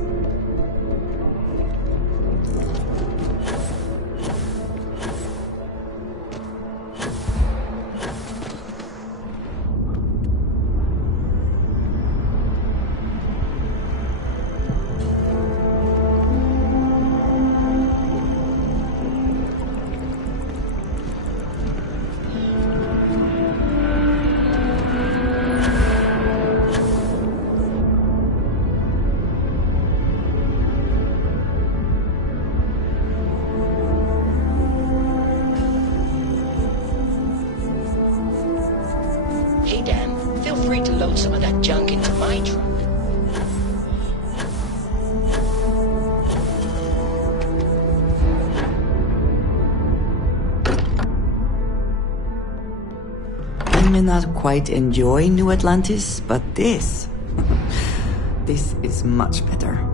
Hey, Dan, feel free to load some of that junk into my truck. I may not quite enjoy New Atlantis, but this is much better.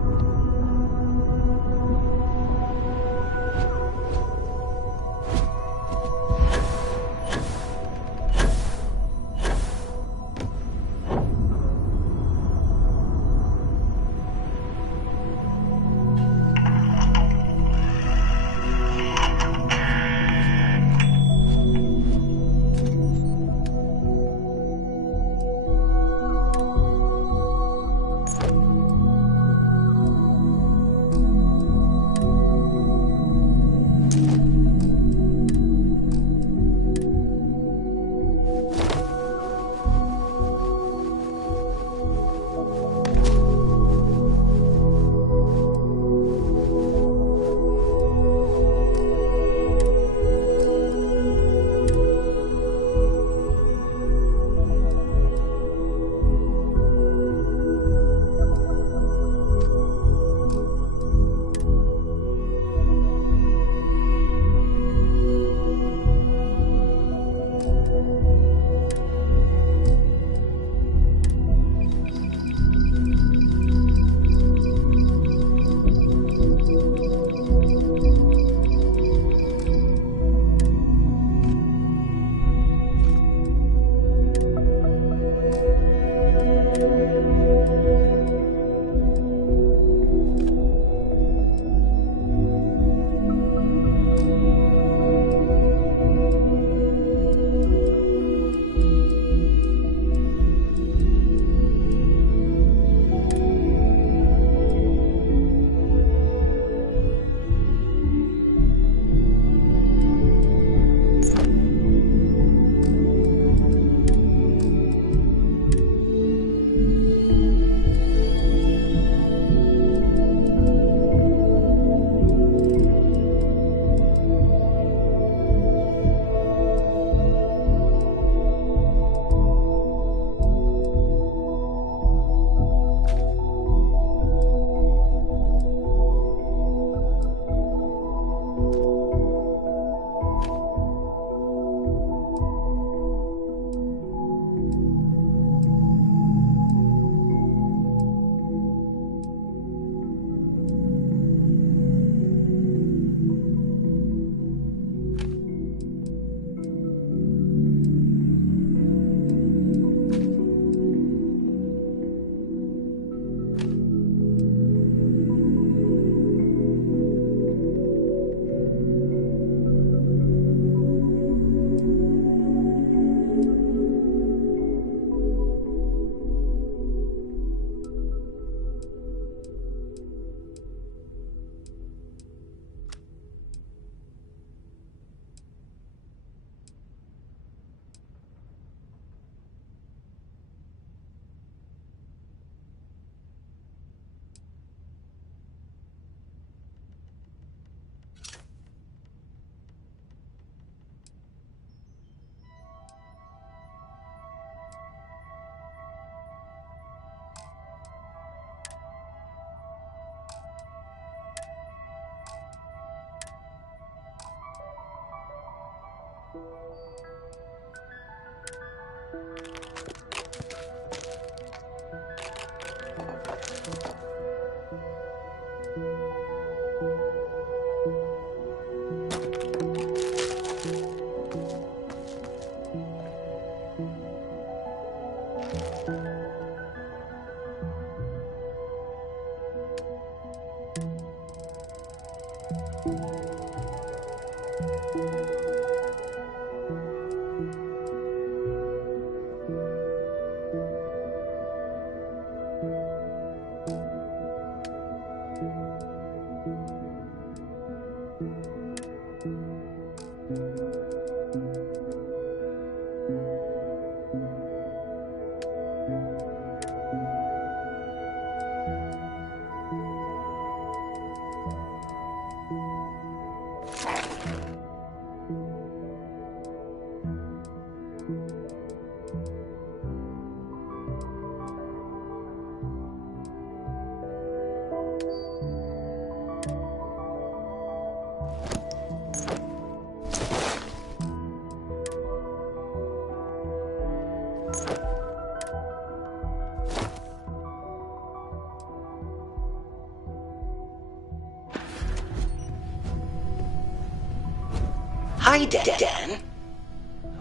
Hi, Dan.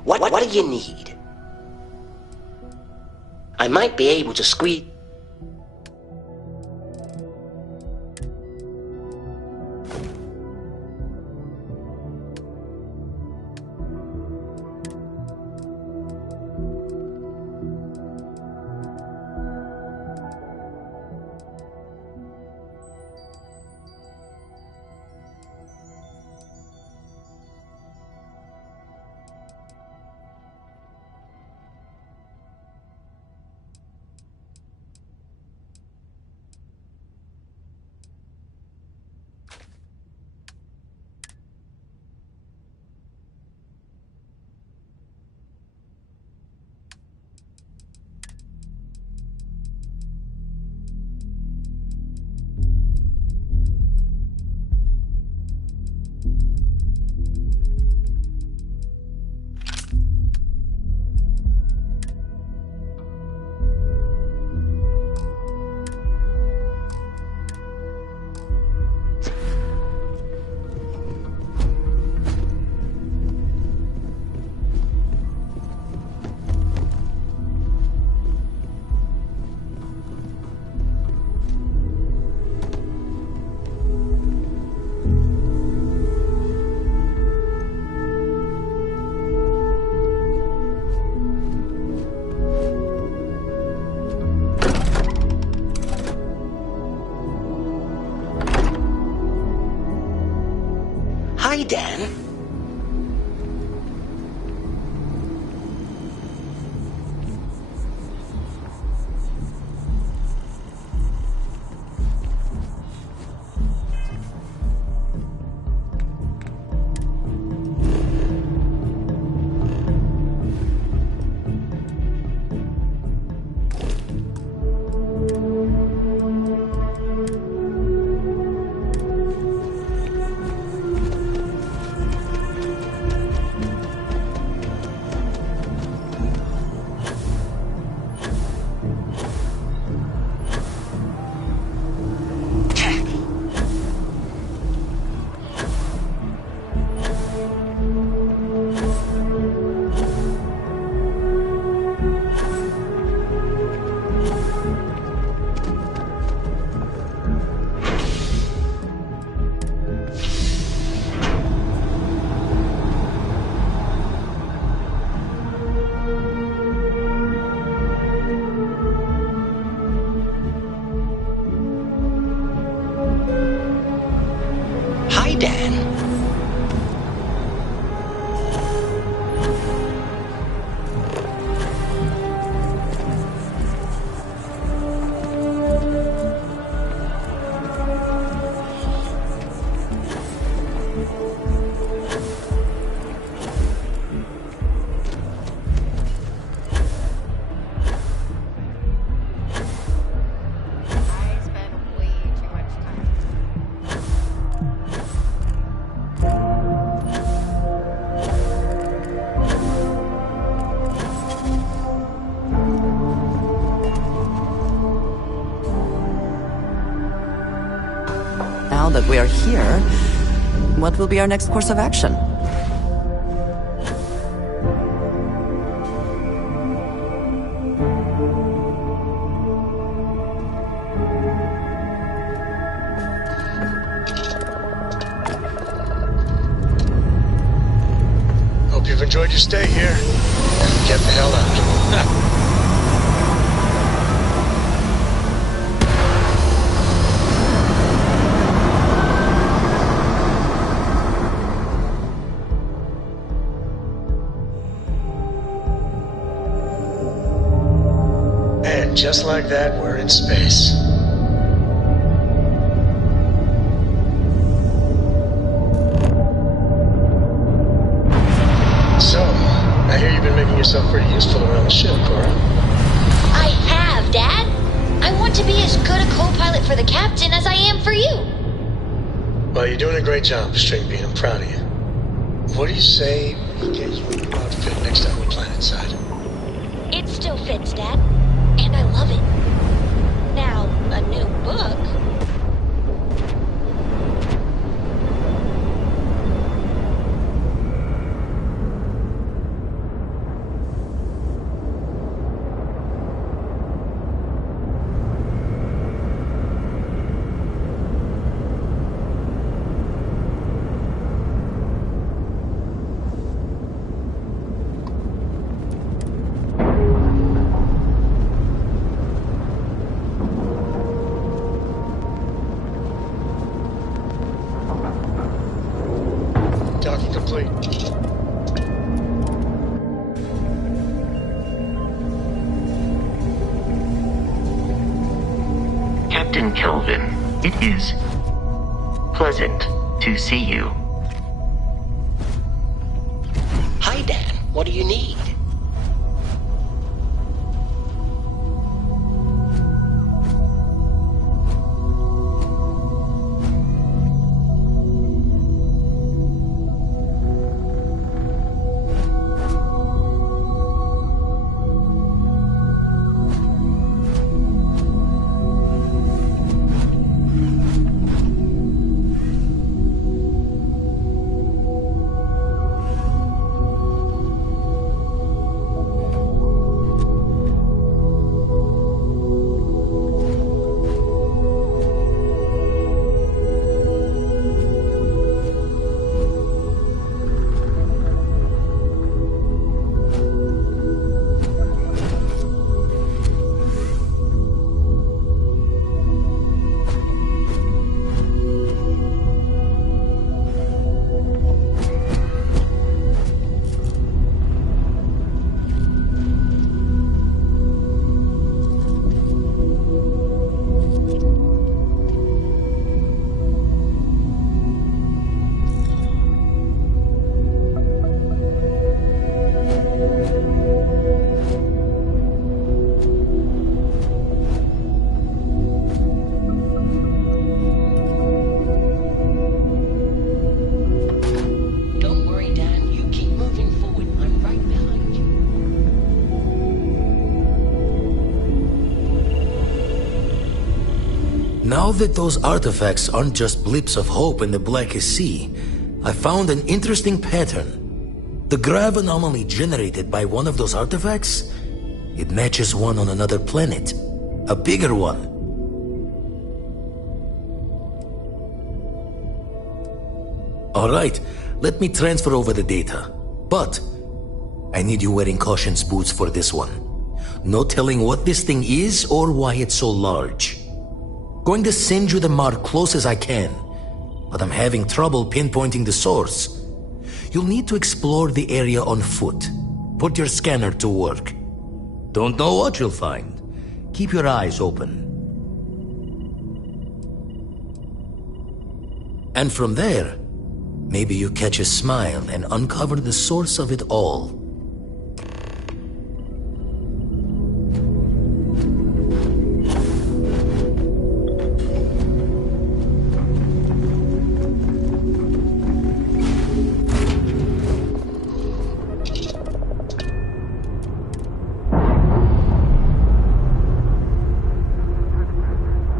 What do you need? I might be able to squeeze... Hi, Dan. Hi, Dan. Now that we are here, what will be our next course of action? enjoyed your stay here. Get the hell out. And just like that, we're in space. So, I hear you've been making yourself pretty useful around the ship, Cora. I have, Dad. I want to be as good a co-pilot for the captain as I am for you. Well, you're doing a great job, Stringbean. I'm proud of you. What do you say we get you a new outfit next time we planetside? It still fits, Dad. And I love it. Now, a new book. Docking complete. Captain Kelvin, it is pleasant to see you. Hi, Dan. What do you need? Don't worry, Dan. You keep moving forward. I'm right behind you. Now that those artifacts aren't just blips of hope in the blackest sea, I found an interesting pattern. The grav anomaly generated by one of those artifacts, it matches one on another planet. A bigger one. Alright, let me transfer over the data. But I need you wearing caution's boots for this one. No telling what this thing is or why it's so large. Going to send you the mark close as I can, but I'm having trouble pinpointing the source. You'll need to explore the area on foot. Put your scanner to work. Don't know what you'll find. Keep your eyes open. And from there, maybe you catch a smile and uncover the source of it all.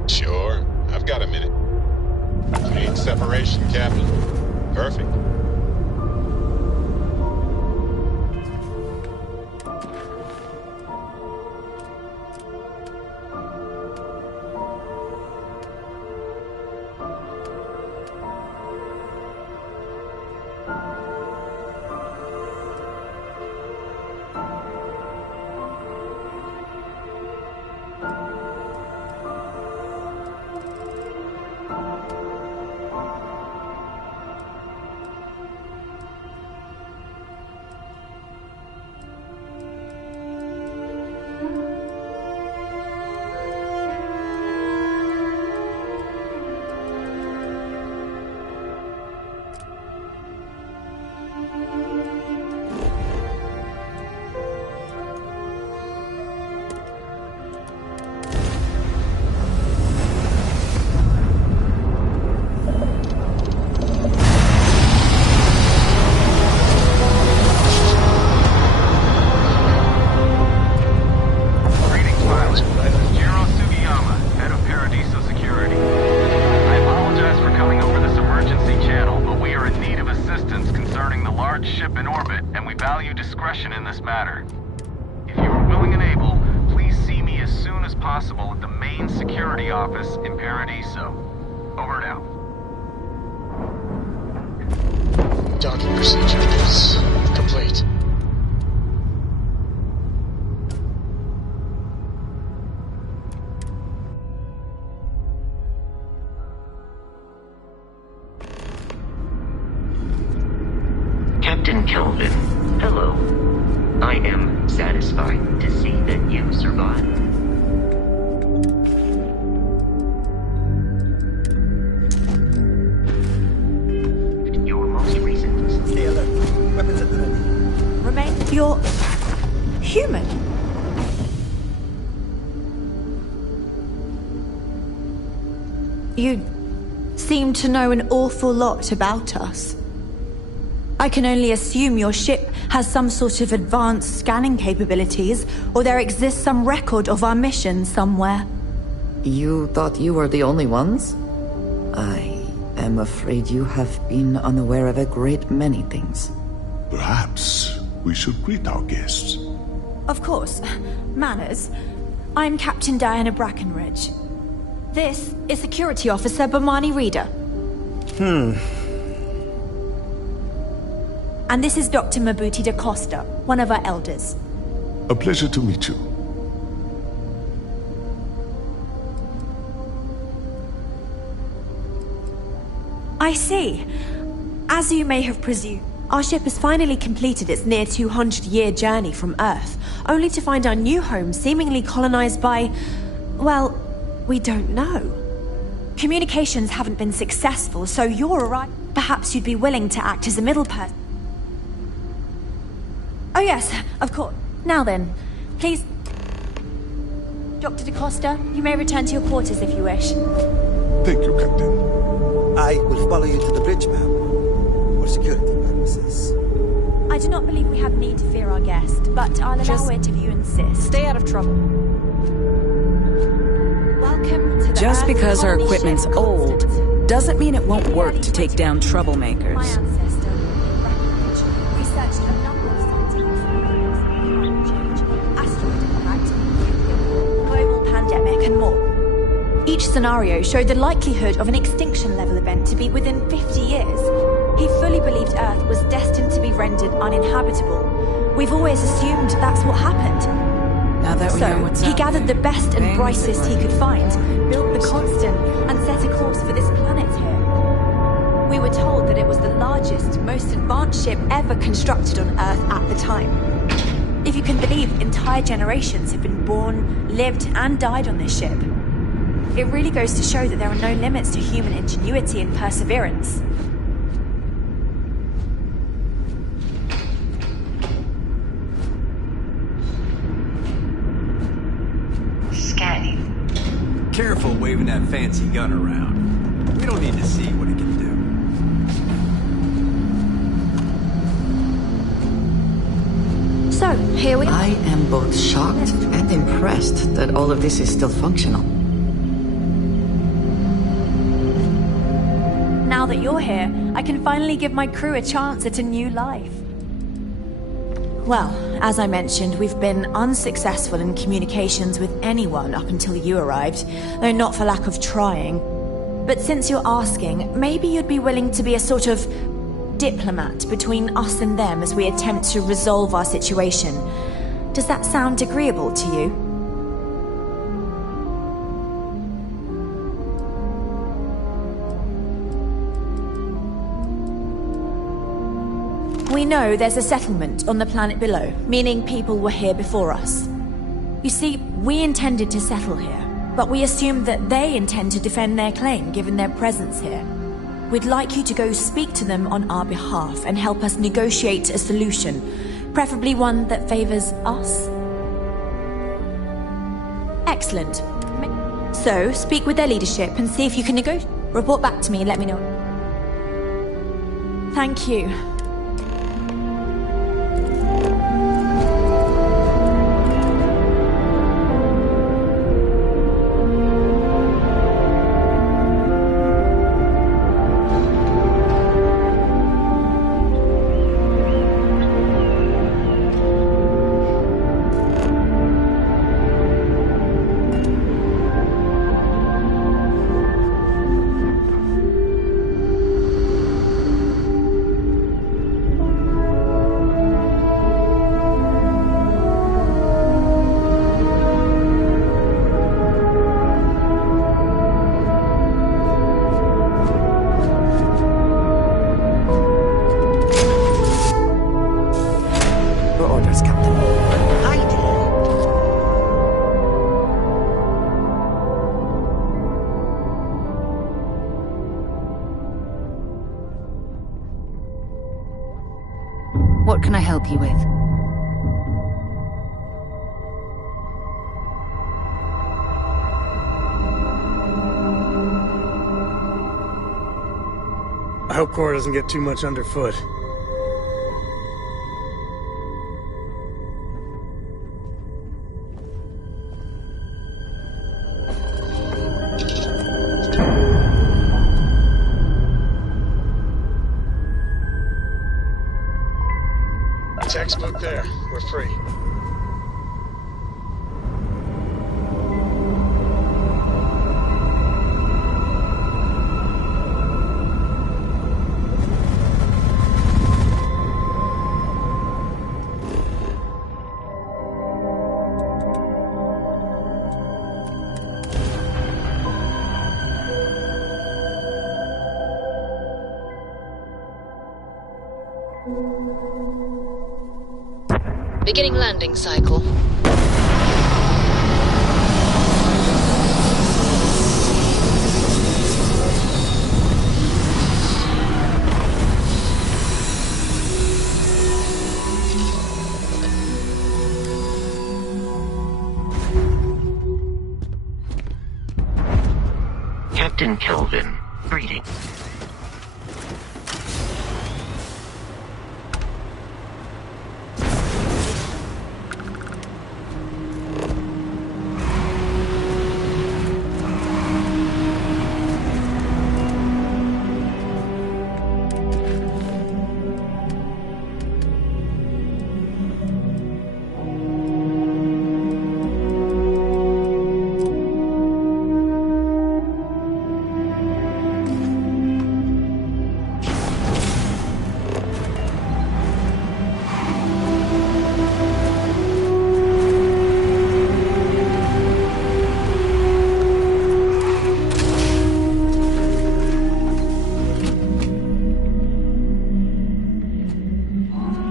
Sure, I've got a minute. Clean separation, Captain. Perfect. matter. If you are willing and able, please see me as soon as possible at the main security office in Paradiso. Over and out. Docking procedure is complete. Captain Kelvin, hello. I am satisfied to see that you survived. Your most recent... Stay alert. Weapons at the ready. Remain. You're human. You seem to know an awful lot about us. I can only assume your ship has some sort of advanced scanning capabilities, or there exists some record of our mission somewhere. You thought you were the only ones? I am afraid you have been unaware of a great many things. Perhaps we should greet our guests. Of course. Manners. I'm Captain Diana Brackenridge. This is Security Officer Bomani Reader. And this is Dr. Mabuti da Costa, one of our elders. A pleasure to meet you. I see. As you may have presumed, our ship has finally completed its near 200-year journey from Earth, only to find our new home seemingly colonized by... well, we don't know. Communications haven't been successful, so you're right. Perhaps you'd be willing to act as a middle person. Oh yes, of course. Now then, please... Dr. da Costa, you may return to your quarters if you wish. Thank you, Captain. I will follow you to the bridge, ma'am. For security purposes. I do not believe we have need to fear our guest, but I'll allow it if you insist. Stay out of trouble. Welcome to the Just Earth because our colony equipment's ship old Constant. doesn't mean it won't work to take down My troublemakers. ancestor, Brackenridge, researched a number of scientific phenomena, climate change, asteroid impact, global pandemic, and more. Each scenario showed the likelihood of an extinction level event to be within 50 years. He fully believed Earth was destined to be rendered uninhabitable. We've always assumed that's what happened. Now that we know So, what's he out gathered there, the best and things brightest he like- could find, built the Constant, and set a course for this planet here. We were told that it was the largest, most advanced ship ever constructed on Earth at the time. If you can believe, entire generations have been born, lived, and died on this ship. It really goes to show that there are no limits to human ingenuity and perseverance. Scanning. Careful waving that fancy gun around. We don't need to see what it can do. So, here we are. I am both shocked and impressed that all of this is still functional. Now that you're here, I can finally give my crew a chance at a new life. Well, as I mentioned, we've been unsuccessful in communications with anyone up until you arrived, though not for lack of trying. But since you're asking, maybe you'd be willing to be a sort of diplomat between us and them as we attempt to resolve our situation. Does that sound agreeable to you? We know there's a settlement on the planet below, meaning people were here before us. You see, we intended to settle here, but we assumed that they intend to defend their claim given their presence here. We'd like you to go speak to them on our behalf and help us negotiate a solution, preferably one that favors us. Excellent. So, speak with their leadership and see if you can negotiate. Report back to me and let me know. Thank you. What can I help you with? I hope Cora doesn't get too much underfoot. Textbook there. We're free. Beginning landing cycle. Captain Kelvin, greetings.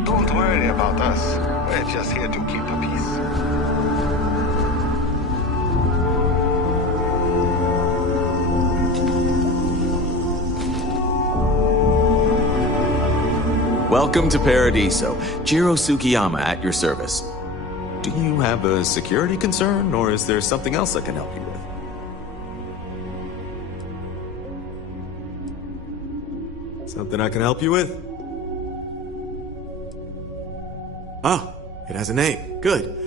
Don't worry about us. We're just here to keep the peace. Welcome to Paradiso. Jiro Tsukiyama at your service. Do you have a security concern, or is there something else I can help you with? Something I can help you with? Oh, it has a name. Good.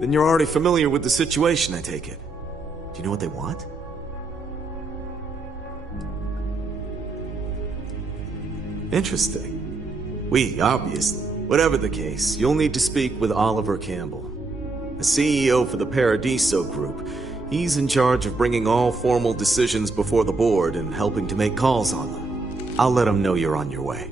Then you're already familiar with the situation, I take it. Do you know what they want? Interesting. Obviously. Whatever the case, you'll need to speak with Oliver Campbell, the CEO for the Paradiso Group. He's in charge of bringing all formal decisions before the board and helping to make calls on them. I'll let him know you're on your way.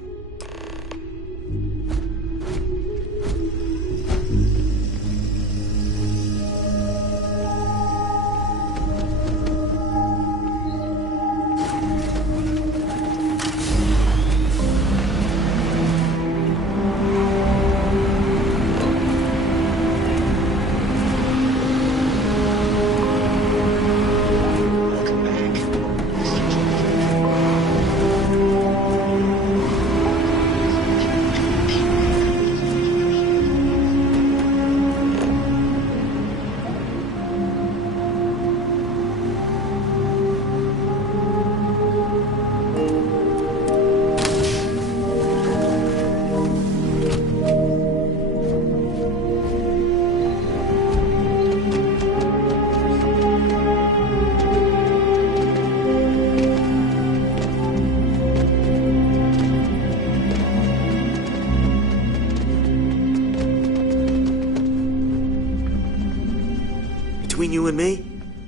Between you and me,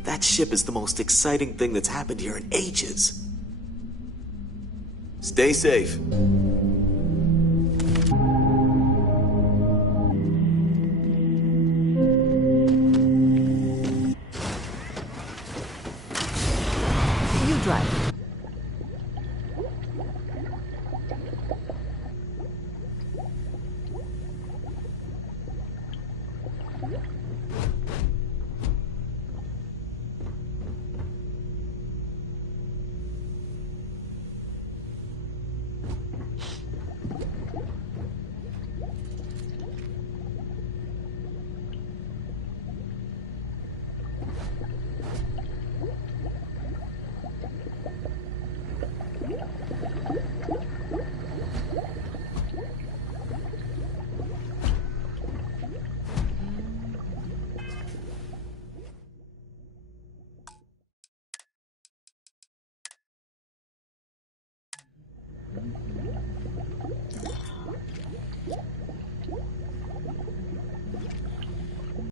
that ship is the most exciting thing that's happened here in ages. Stay safe. You drive.